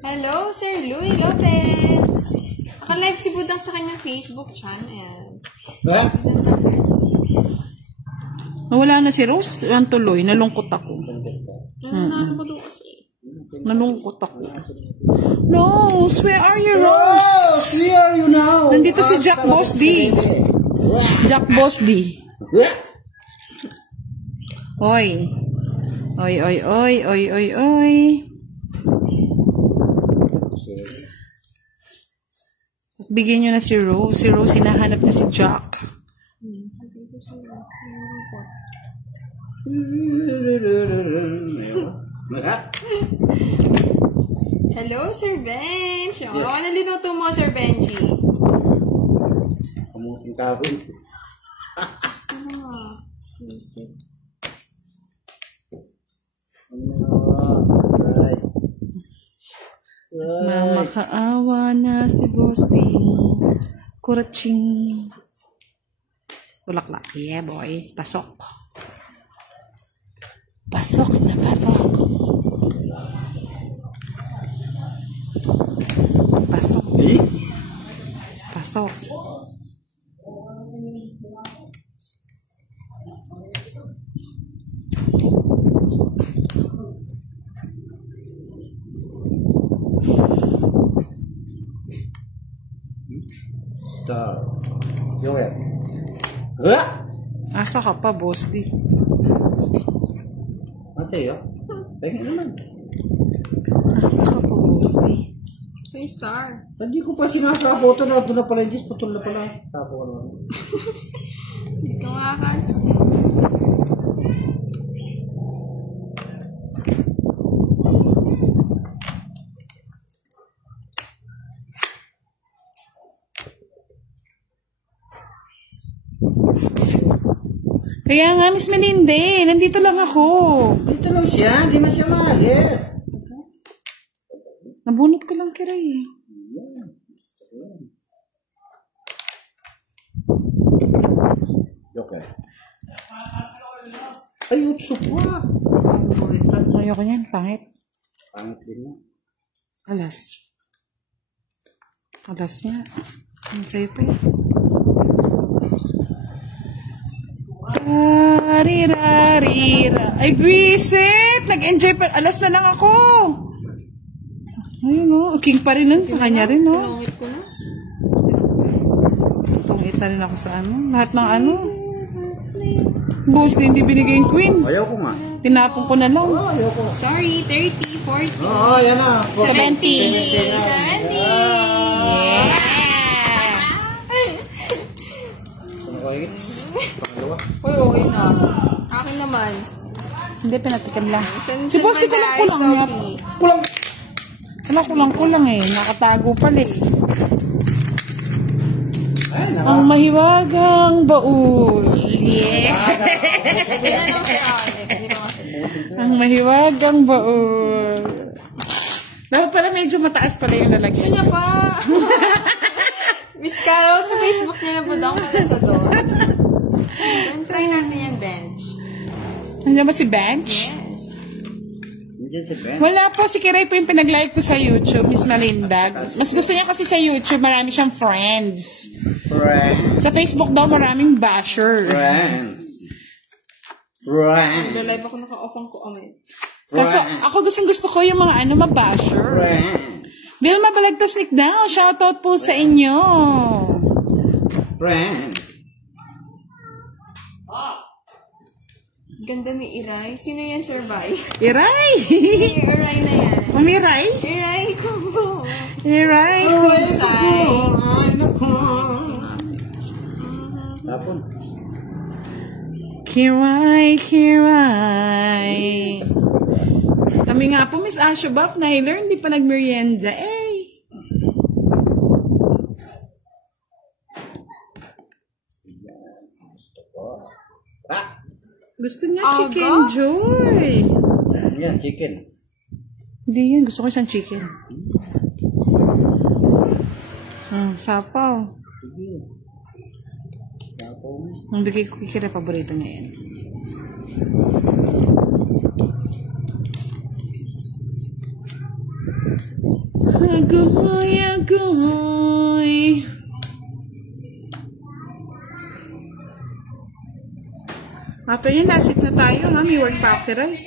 Hello, Sir Louie Lopez. Naka-live si Budang sa kanyang Facebook channel. What? Nawala na si Rose, ang tuloy, nalungkot ako. Ano ko doon kasi? Nalungkot ako. Rose, where are you, Rose? Where are you now? Nandito si Jack Boss D. Jack Boss D. Oy. Oy, oy, oy, oy, oy, oy. Bigyan nyo na si Rose. Si Rose, hinahanap na si Jack. Hello, Sir Benj. Oh, ano linuto mo, Sir Benji? Kamuting kahoy. Gusto mo nga. Music. Mama, kaawa na si Boss Ding. Kuraching. Bulaklak. Yeah, boy. Pasok. Pasok na pasok. Pasok. Pasok. Star. Joel. Asa ka pa, Boss D? Masaya. Thank you naman. Asa ka pa, Boss D? Say star. Hindi ko pa sinasapo ito na doon na pala yung putol na pala. Sapo ko naman. Hindi ka makakans. Kaya nga, Miss Melinde, nandito lang ako. Dito lang siya. Hindi man siya maalis. Nabunot ko lang kiray. Okay. Ay, utso pa. Ayoko niyan, pangit. Pangit din mo. Alas. Alas nga. Ang sa'yo pa yan. Tarirarira. Ay, bisit! Nag-enjoy pa. Alas na lang ako. Ayun o. King pa rin nun. Sa kanya rin o. Pinungit ko na. Pangit na rin ako sa ano. Lahat ng ano. Boss, hindi binigay yung queen. Ayaw ko nga. Tinapon ko na lang. Ayaw ko. Sorry, 30, 40. Oo, yan na. 70. 70. Ano ko higit? Pangalawa. Uy, okay na. Akin naman. Hindi, pinatikan lang. Send Si Boss, di ka lang kulang nga. Kulang. Wala, kulang eh. Nakatago pala eh. Ay, Ang mahiwagang baul. Yeah. Tinanong si Alex. Hindi ko kasi. Ang mahiwagang baul. Dapat pala medyo mataas pala yung Gusto lalagyan. niya pa. Miss Carol, sa Facebook niya na po daw pala sa doon. Try natin yan, Bench. Nandiyan ba si Bench? Yes. Nandiyan si Ben. Wala po, si Kiray po yung pinag-like ko sa YouTube, Miss Malinda. Mas gusto niya kasi sa YouTube, marami siyang friends. Friend. Sa Facebook daw, maraming basher. Friend. Friend. Nag-live ako naka-off ang comments. Kaso, ako gusto ko yung mga ano, mabasher. Friend. Vilma Balagtasnik daw, shoutout po sa inyo. Friend. Ganda ni Iray. Sino yan, Sir Bai? Iray! Iray na yan. Mamiray? Iray ko po. Iray! Say. Tapon. Kiray, Kiray. Kami nga po, Miss Asho Buff, Nyler, hindi pa nagmerienda. Gusto niya chicken, Joy. Yan, chicken. Hindi yan, gusto ko isang chicken. Sapaw. Ang bigay ko kikira, paborito niya yan. Agoy, agoy. After yun, nasit na tayo, ha? May work pa after, ay.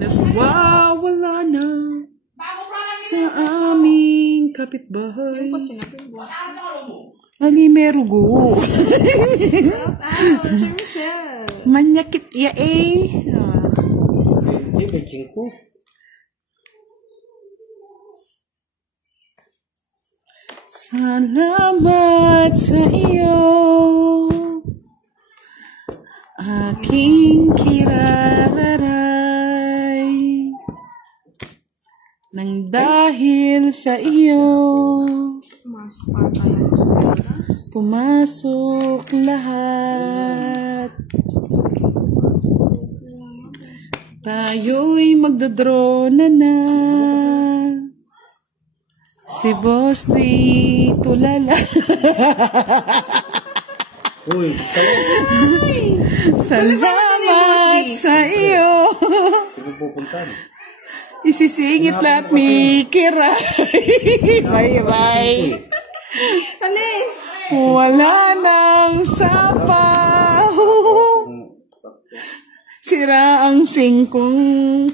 Nagwawala na sa aming kapitbahay. Yung po sinabi, boss. Ani merugo. Shout out, Sir Michelle. Manyakit ya eh. Hindi, may ko. Salamat sa iyo, aking kirararay, nang dahil sa iyo, Pumasok pa tayo sa class. pumasok lahat. Tayo'y magdodrona na. Si Boss di tulala. Uy, Salamat sa iyo. sino pupuntan? Isisingit lahat ni Kiray. Bye-bye. Alin? Wala nang sapaw. Sira ang singkong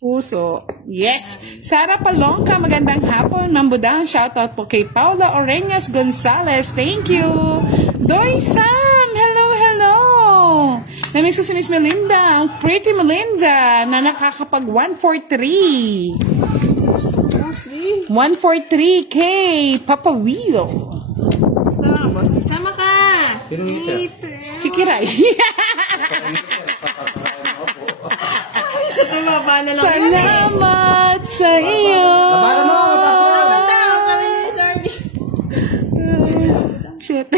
puso. Yes. Sara Palongka, magandang hapon. Mambudang shoutout po kay Paula Oreñas Gonzalez. Thank you. Doy Sam, hello, hello. Namiss ko si Miss Melinda, ang pretty Melinda, na nakakapag 143. Mostly. 143 kay Papa Will. Sama ka, boss. Sama ka. Sino ngita? Si Kiray. Sa tumaba na lang. Salamat sa iyo. Labanan mo! Salamat daw. Sabi ni Sorry. Shit.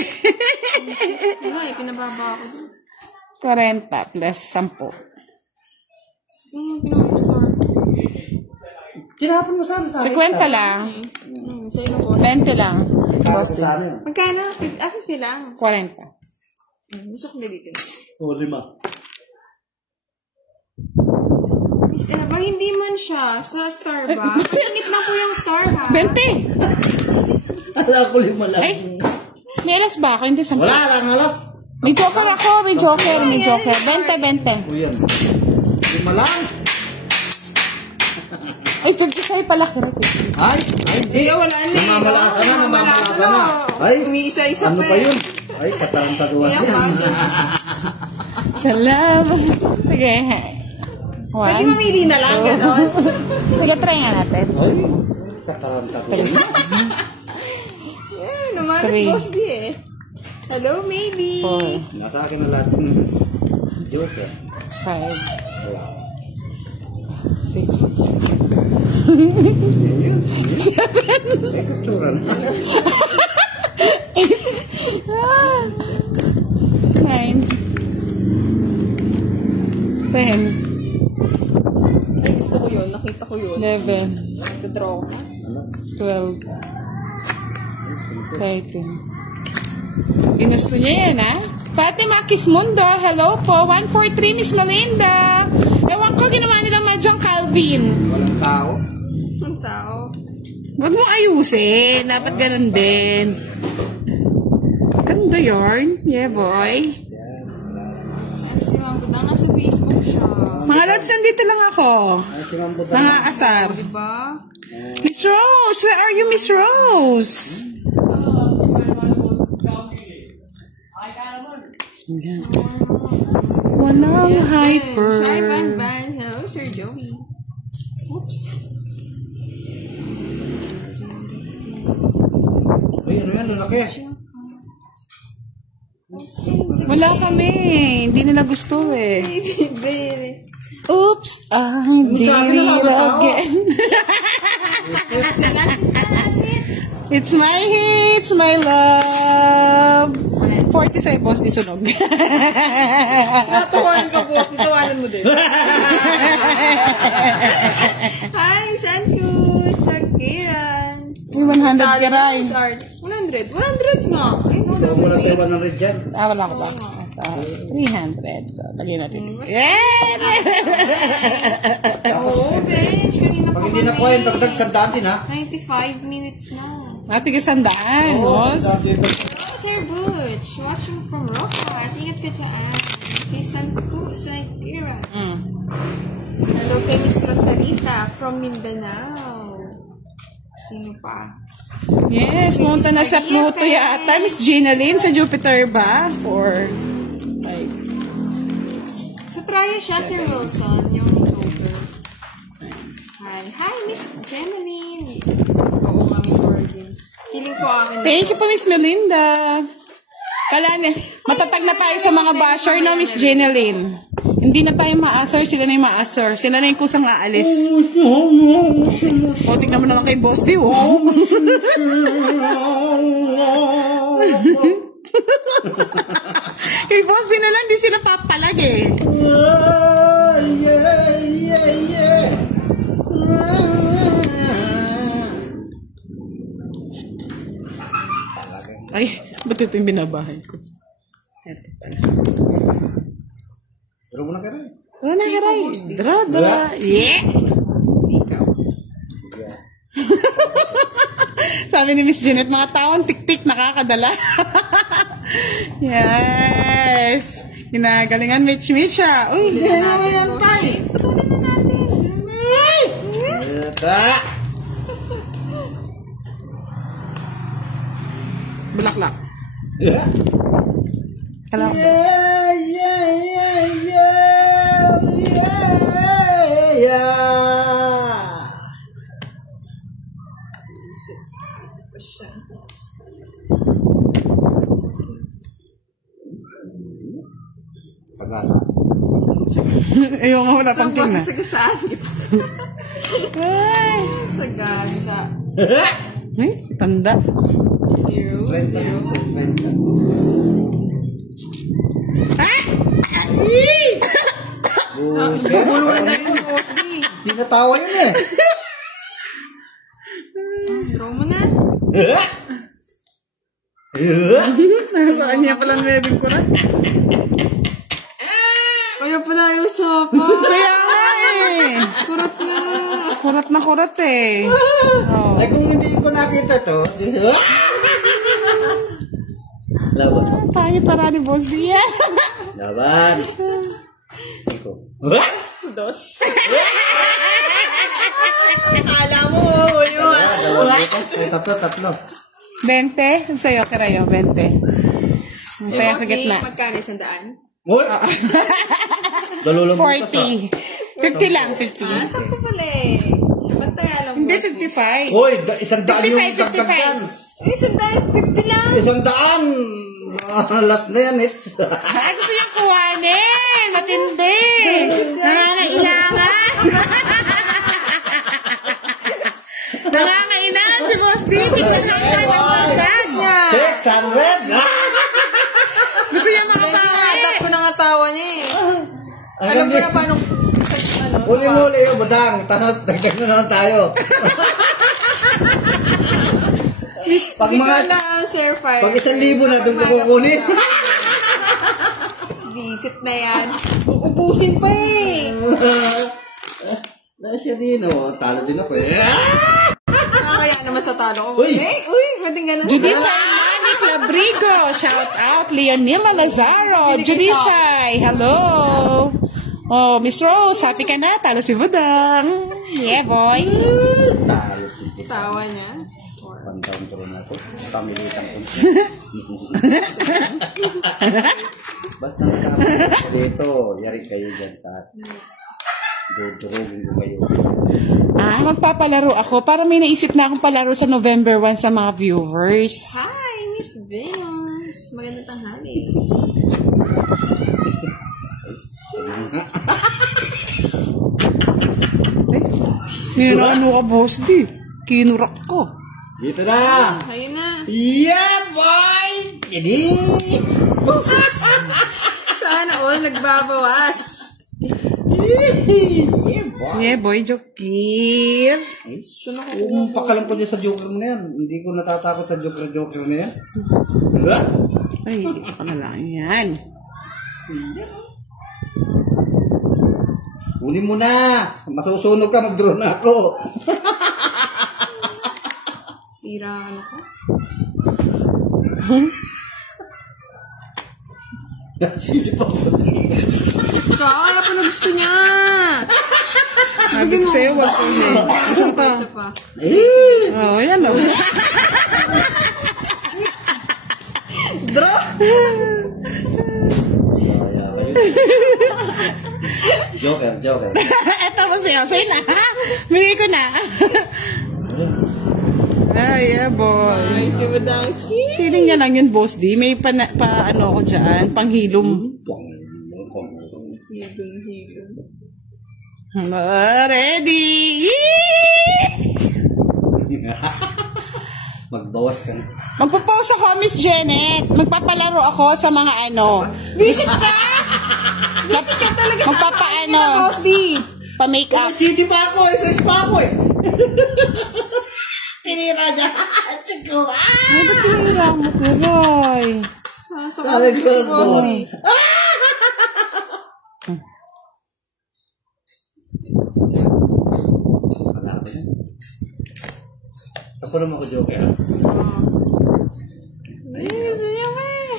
Ay, pinababa ako dun. 40 plus 10. Pinababa store. Kinahapon mo sana sa 50 lang. Sa'yo na, boss. 20 lang. Boss din. Magkano? 50 lang. 40. Gusto ko dito. O, 5. Miss, ano ba? Hindi man siya sa Starbucks. Pinit lang po yung Starbucks. 20. Ala ko 5 lang. Ay, may alas ba ako? Hindi 10. Wala lang, alas. May joker ako. May joker. May joker. 20. O yan. 5 lang. Ay, 50 sa'yo pala. Kiray. Ay, hindi. Wala na. Namamalasa na, namamalasa na. Ay, Umiisa-isa ano pa pa eh. yun? Ay, katarantaduan yan. Salamat. Sige. Pwede 1. mamili na lang, gano'n. Sige, try nga natin. Ay, katarantaduan. Eh, naman, Three. boss di eh. Hello, maybe. 4. Nasa akin na lahat ng joke. 5. Wala. 6. Ay, kutsura na. 9. 10. Ay, gusto ko yun. Nakita ko yun. 11. Nag-draw ka. 12. 13. Ginusto niya yan, ha? Fatima Kismundo, hello po. 143, Miss Melinda. Ewan ko, ginawa nila Madyang Calvin. Walang tao. Ang tao. Huwag mo ayusin. Dapat ganun din. Ganda yarn. Yeah, boy. Saan si Mambo na nga sa Facebook siya. Mga lods, nandito lang ako. Ay, sinambot Mga asar. Diba? Miss Rose, where are you, Miss Rose? Walang hyper. Shy Van Van. Hello, Sir Joey. Oops. Ay, ano yan? Lalaki. Wala kami. Hindi nila gusto eh. Baby. Oops, I did it again. It's my hits, my love. 40 sa'yo, boss, di sunog. Natawanan ka, boss. Natawanan mo din. Hi, thank you. Sa Kiran. May 100 kiray. 100. 100. 100 nga. Ay, So, muna tayo 100 dyan. Wala ko ba? 300. So, lagyan natin. Yeah! Oo, bench. Kanina pa Pag hindi na po yun, dagdag 100 din ha. 95 minutes na. Matigis sandaan, boss. Oh, Sir Butch. Watching from Rojas. Ingat ka dyan. Kay Kira. Hello kay Miss Rosarita from Mindanao. Sino pa? Yes, punta na sa Pluto yata. Miss Gina Lynn sa Jupiter ba? 4, 5, 6. So, try siya, Sir Wilson, yung October. Hi, Miss Jemeline. Oo nga, Miss Origin. Feeling ko akin. Thank you po, Miss Melinda. Kala niya, matatag na tayo sa mga basher na Miss Gina Lynn. Hindi na tayo ma-assor, sila na yung ma-assor. Sila na yung kusang aalis. O, tignan mo naman kay Boss D, oh. Kay Boss D na lang, di sila papalag eh. Ay, ba't ito yung binabahay ko? Ito pala. Pero mo na ka rin. Ano na, Haray? Dra. Yeah! Ikaw. Sabi ni Miss Janet, mga taon tik-tik nakakadala. Yes! Ginagalingan, Mitch siya. Uy, hindi naman yan tayo. Patuloy na natin. Ito! Bulaklak. Kala ko. Pag-asa. Ayaw nga wala pang Saan ba tingnan. sasagasaan? Ay! Sagasa. Ay, tanda. 0, 0. Bubulol na yung Rosy. Hindi natawa yun eh. Draw mo na. Saan niya pala nabibig ko rin? Kaya pala yung sopa. Kaya nga eh. Kurat na. Kurat eh. Oh. Ay kung hindi ko nakita to. Laban. Pangit para ni Boss Dia. Laban. Iko. Dos. Akala mo, yun. Tatlo. 20? Ang sa'yo, Kirayo, 20. Ang tayo sa gitna. Magkano 100? Uy! Dalawang 40. 50 lang, 50. Saan pa pala eh? Bantaya lang. Hindi, 55. Uy, 100 yung 55, dagdag yan. Eh, 150 lang. 100! Last na yan, it's. Ah, gusto niya kuhanin. Matindi. Nangangailangan. Nangangailangan si Boss D. Gusto niya kuhanin. 600! Gusto niya makapahay. Tap ko na nga tawa niya eh. Alam ko na paano. Uli-uli yung budang. Tanot, dagdag na naman tayo. Pag mga, Sir Fire. pag 1,000 na doon ko kukunin. Visit na yan. Uubusin pa eh. Nasya din, oh. Talo din ako eh. Kaya naman sa talo ko. Uy! Uy, pwedeng ganun. Judisay Manic Labrigo. Shout out. Leonila Lazaro. Judisay. Hello. Oh, Miss Rose, happy ka na? Talo si Budang. Yeah, boy. Talo si Budang. Tawa niya. Pantang turo na ito. Pamilitang ko. Basta nakapagod dito. Yari kayo dyan sa dudurugin ko kayo. Ah, magpapalaro ako. Para may naisip na akong palaro sa November 1 sa mga viewers. Hi, Miss Venus. Magandang tanghali. Ano ka, Boss D? Kinurak ko. Dito na! Ayun na. Yeah, boy! Kini! Sana all nagbabawas. Yeah, boy, Jokir. Kung pakalam ko dyan sa Joker mo na yan, hindi ko natatakot sa Joker na yan. Ay, ito na lang yan. Kunin mo na! Masusunog ka, mag-drone na ako. Sira ano ko? Sige pa po. Kaya pa na gusto niya. Sabi ko sa'yo, wag ko na. Gusto pa. Isa pa. Oh, yan o. Draw! Joker. Ito mo sa'yo. Sa'yo na. Bigay ko na. Ay, yeah, boy. Ay, si Badowski. Feeling niya lang yun, Boss D. May ano ko dyan, panghilom. Hilong. Ready? Magbawas ka na. Magpo-post ako, Miss Janet. Magpapalaro ako sa mga ano. Visit ka! Visit ka talaga sa Magpapaano. Boss D. Pa-makeup. City pa ako, isa pa ako eh. Tinira dyan. Tsiko. Ay, ba't sinira mo, Kuroy? Sabi ko, Boss D. Wala ba yan? Ako naman ako Joker. Ay, sa'yo mo eh.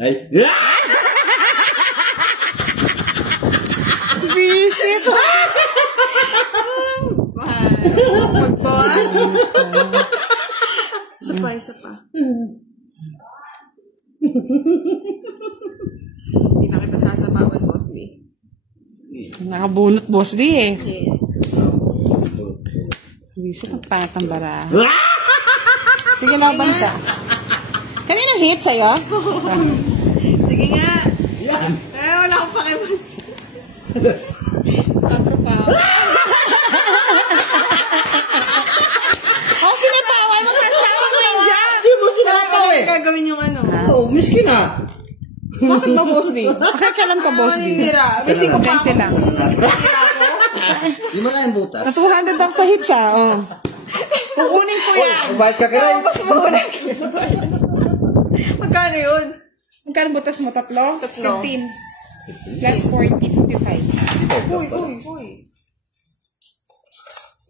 Ay! Visit. Pagbawas. Isa pa. Hindi na kita sasabawan, Boss D. Nakabunot, Boss D eh. Yes. Visit, ang pangat ang bara. Sige, laban ka. Kanino hit sa'yo? Sige nga. Yan! Wala akong pakibas. Tatrapaw. Oh, sinapawan mo kasama mo yan dyan. Hindi mo sinapaw eh! Gagawin yung ano. Oh, miskin na! Bakit ba, Boss D? Bakit kailan ka, Boss D? Hindi ra. Basi ko pa ako. 20 lang. Hindi mo na yung butas. Na 200 ako sa hits ah. Oh. Kukunin ko yan. Kubayad ka kiray. Mas muna. Magkano yun? Magkano butas mo? Tatlo? 15. Plus 40, 55. Uy.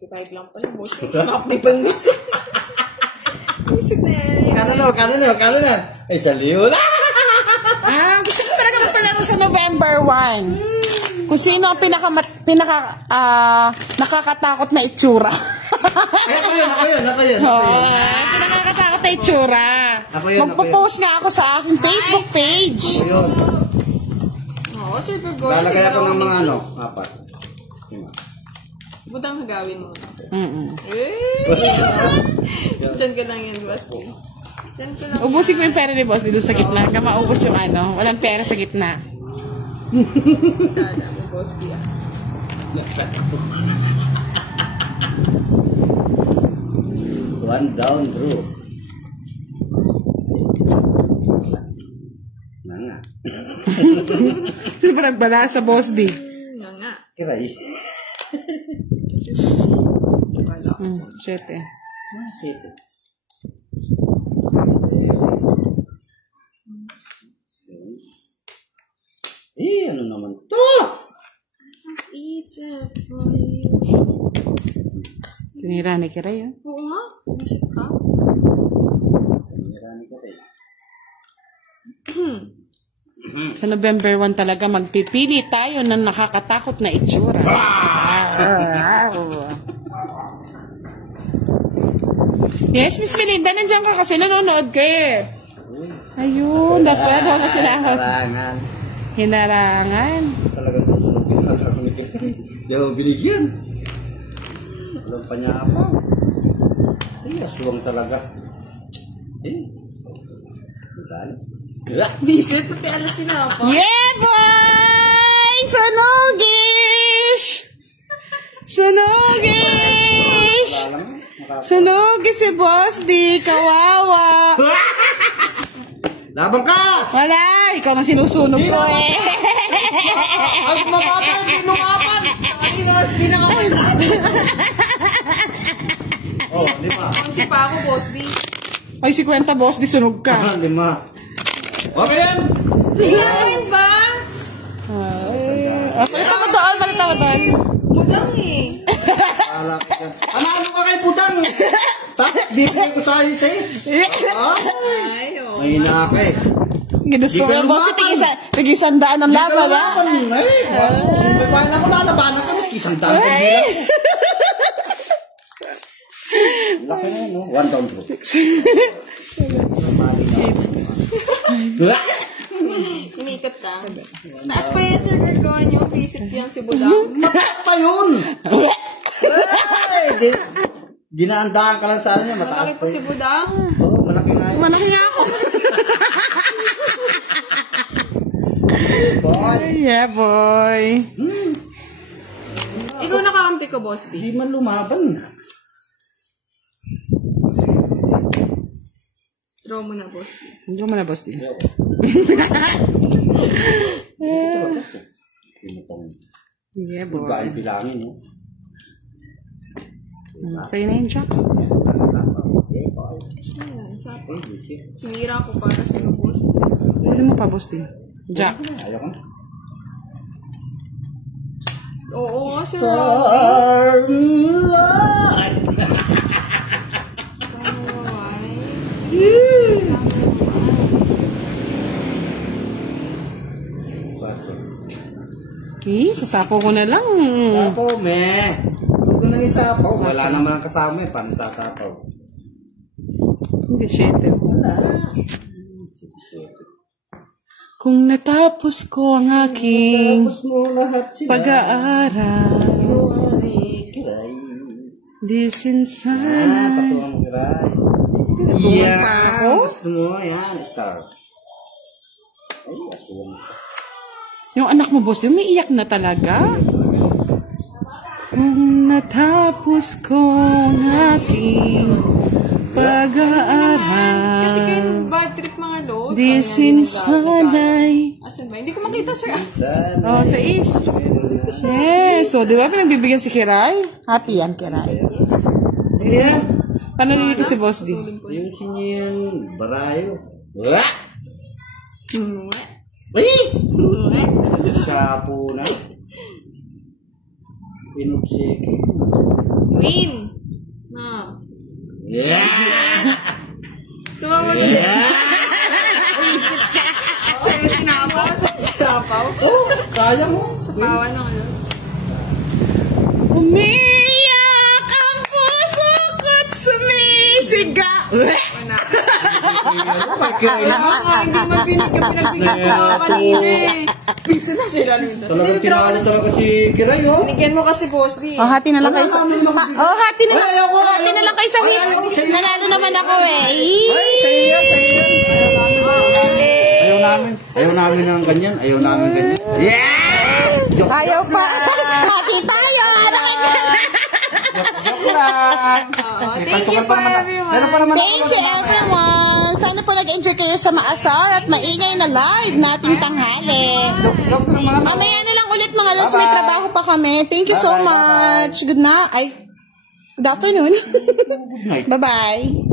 55 lang pala. Boss, snap ni Pandits. Visit na yan. Kano na? Ay, saliw na! Gusto ko talaga magpalaro sa November 1. Kung sino ang nakakatakot na itsura. Ako yun. Pinakakatakot na itsura. Ako yun. Magpo-post nga ako sa aking Facebook page. Ako yun. Oo, Sir Gagawin. Lalagay ako ng mga 4. Budang hagawin mo. Mm-mm. Diyan ka lang yan, Boss D. Diyan ka lang. Ubusin ko yung pera ni Boss dito sa gitna. Hanggang maubos yung ano. Walang pera sa gitna. Tala mo, Boss D. One down, bro. Nga. Sino ba nagbala sa Boss D? Nga. Kiray. Wala. Shit eh. Ano naman to? It's a for you. Tinira ni Kiray, oh. Oo nga. Music ka. Sa November 1 talaga magpipili tayo ng nakakatakot na itsura. Yes, Miss Melinda, nandiyan ka kasi nanonood ka eh. Ayun, dapat wala sila. Hinarangan. Hinarangan. Talagang susunod yung nagkakamitin. Di ako binigyan. Walang panyapa. Ay, aswang talaga. Visit, pati alas sinapa. Yeah, boy! Sunugish! Sunugish! Sunugis si Boss D, kawawa. Labang ka! Wala, ikaw man sinusunog ko eh. Ay, kumakapan, pinukapan. Sorry, boss. Di na ako masabi. Oh, 5. Konsi pa ako, boss. Di. Ay, 50, boss. Di sunog ka. 5. Okay yan. Tingnan ba? Palita mo doon, palita mo doon. Budang eh. Ano ka kay Budang? Tapos, di ko sa'yo sa'yo. Ay, oh. May naka eh. Ginusto ko yung boss. Tig-isandaan ang laban, ha? May pahin ako lalabanan ka, maski isang daan. Laki na yun, no? 1 down bro. Umikot ka. Taas pa yan, sir. Gagawin niyo. Visit yan si Budang. Mataas pa yun! Dinaandaan ka lang sana niya, mataas Malaki pa po si yun. Budang. Oo, malaki nga yun. Malaki na ako. Boy, Yeah, boy. Ikaw nakakampi ko, boss. Di. di man lumaban. Draw mo na, boss. Hindi mo na, boss. Di. Yeah, boy. Gain bilangin, no? Sa'yo na yun, Jack. Ayan, sapo. Sinira ko para sa'yo, boss. Pwede mo pa, boss. Di. Jack. Ayaw ka na. Oo, sir. Starlight! Sasapo ko na lang. Sapaw, me. Huwag ko nang isapaw. Wala naman kasama eh. Paano sasapaw? Hindi, shit. Wala. Kung natapos ko ang aking Tapos mo lahat sila. pag-aaral, Inuari, kiray. di sinsanay. Patuwa mo, kiray. Pinagbuhan pa ako? Gusto mo, yan. Star. Ay, aswang. Yung anak mo, boss, yung umiiyak na talaga. Kung natapos ko ang aking pag-aaral, Kasi kayo bad trip mga loads. di sinsanay. Asan ba? Hindi ko makita, sir. Oh, sa is. Yes. So, di ba pinagbibigyan si Kiray? Happy yan, Kiray. Ayan. Paano nilito si Boss D? Yung sinyang barayo. Wah! Hmm. Ay! Kapo na. Pinupsiki. Win! Na. Yeah! Tumawag na. Yeah! Sa'yo sinapaw? Sinapaw? Oh, kaya mo. Sapawan ng loads. Umiyak ang puso ko't sumisiga. Wala. Kiray na. Hindi man pinagbigyan ko kanina eh. Bisa na sila nito. Talagang tinalo talaga si Kiray, oh. Binigyan mo kasi, boss. Di. Oh, hati na lang kayo sa... hati na lang. Ay, ayoko. Hati na lang kayo sa mix. Nanalo naman ako eh. Ayaw namin ng ganyan. Ayaw namin ganyan. Yeah! Ayaw pa. Hati tayo. Joke lang. Thank you po, everyone. Meron pa naman Thank you everyone. Sana po nag-enjoy kayo sa maasar at maingay na live nating tanghali. Joke lang mga. Mamaya na lang ulit mga lods. May trabaho pa kami. Thank you so Bye-bye, much. Good night. Good afternoon. Good night. Bye-bye.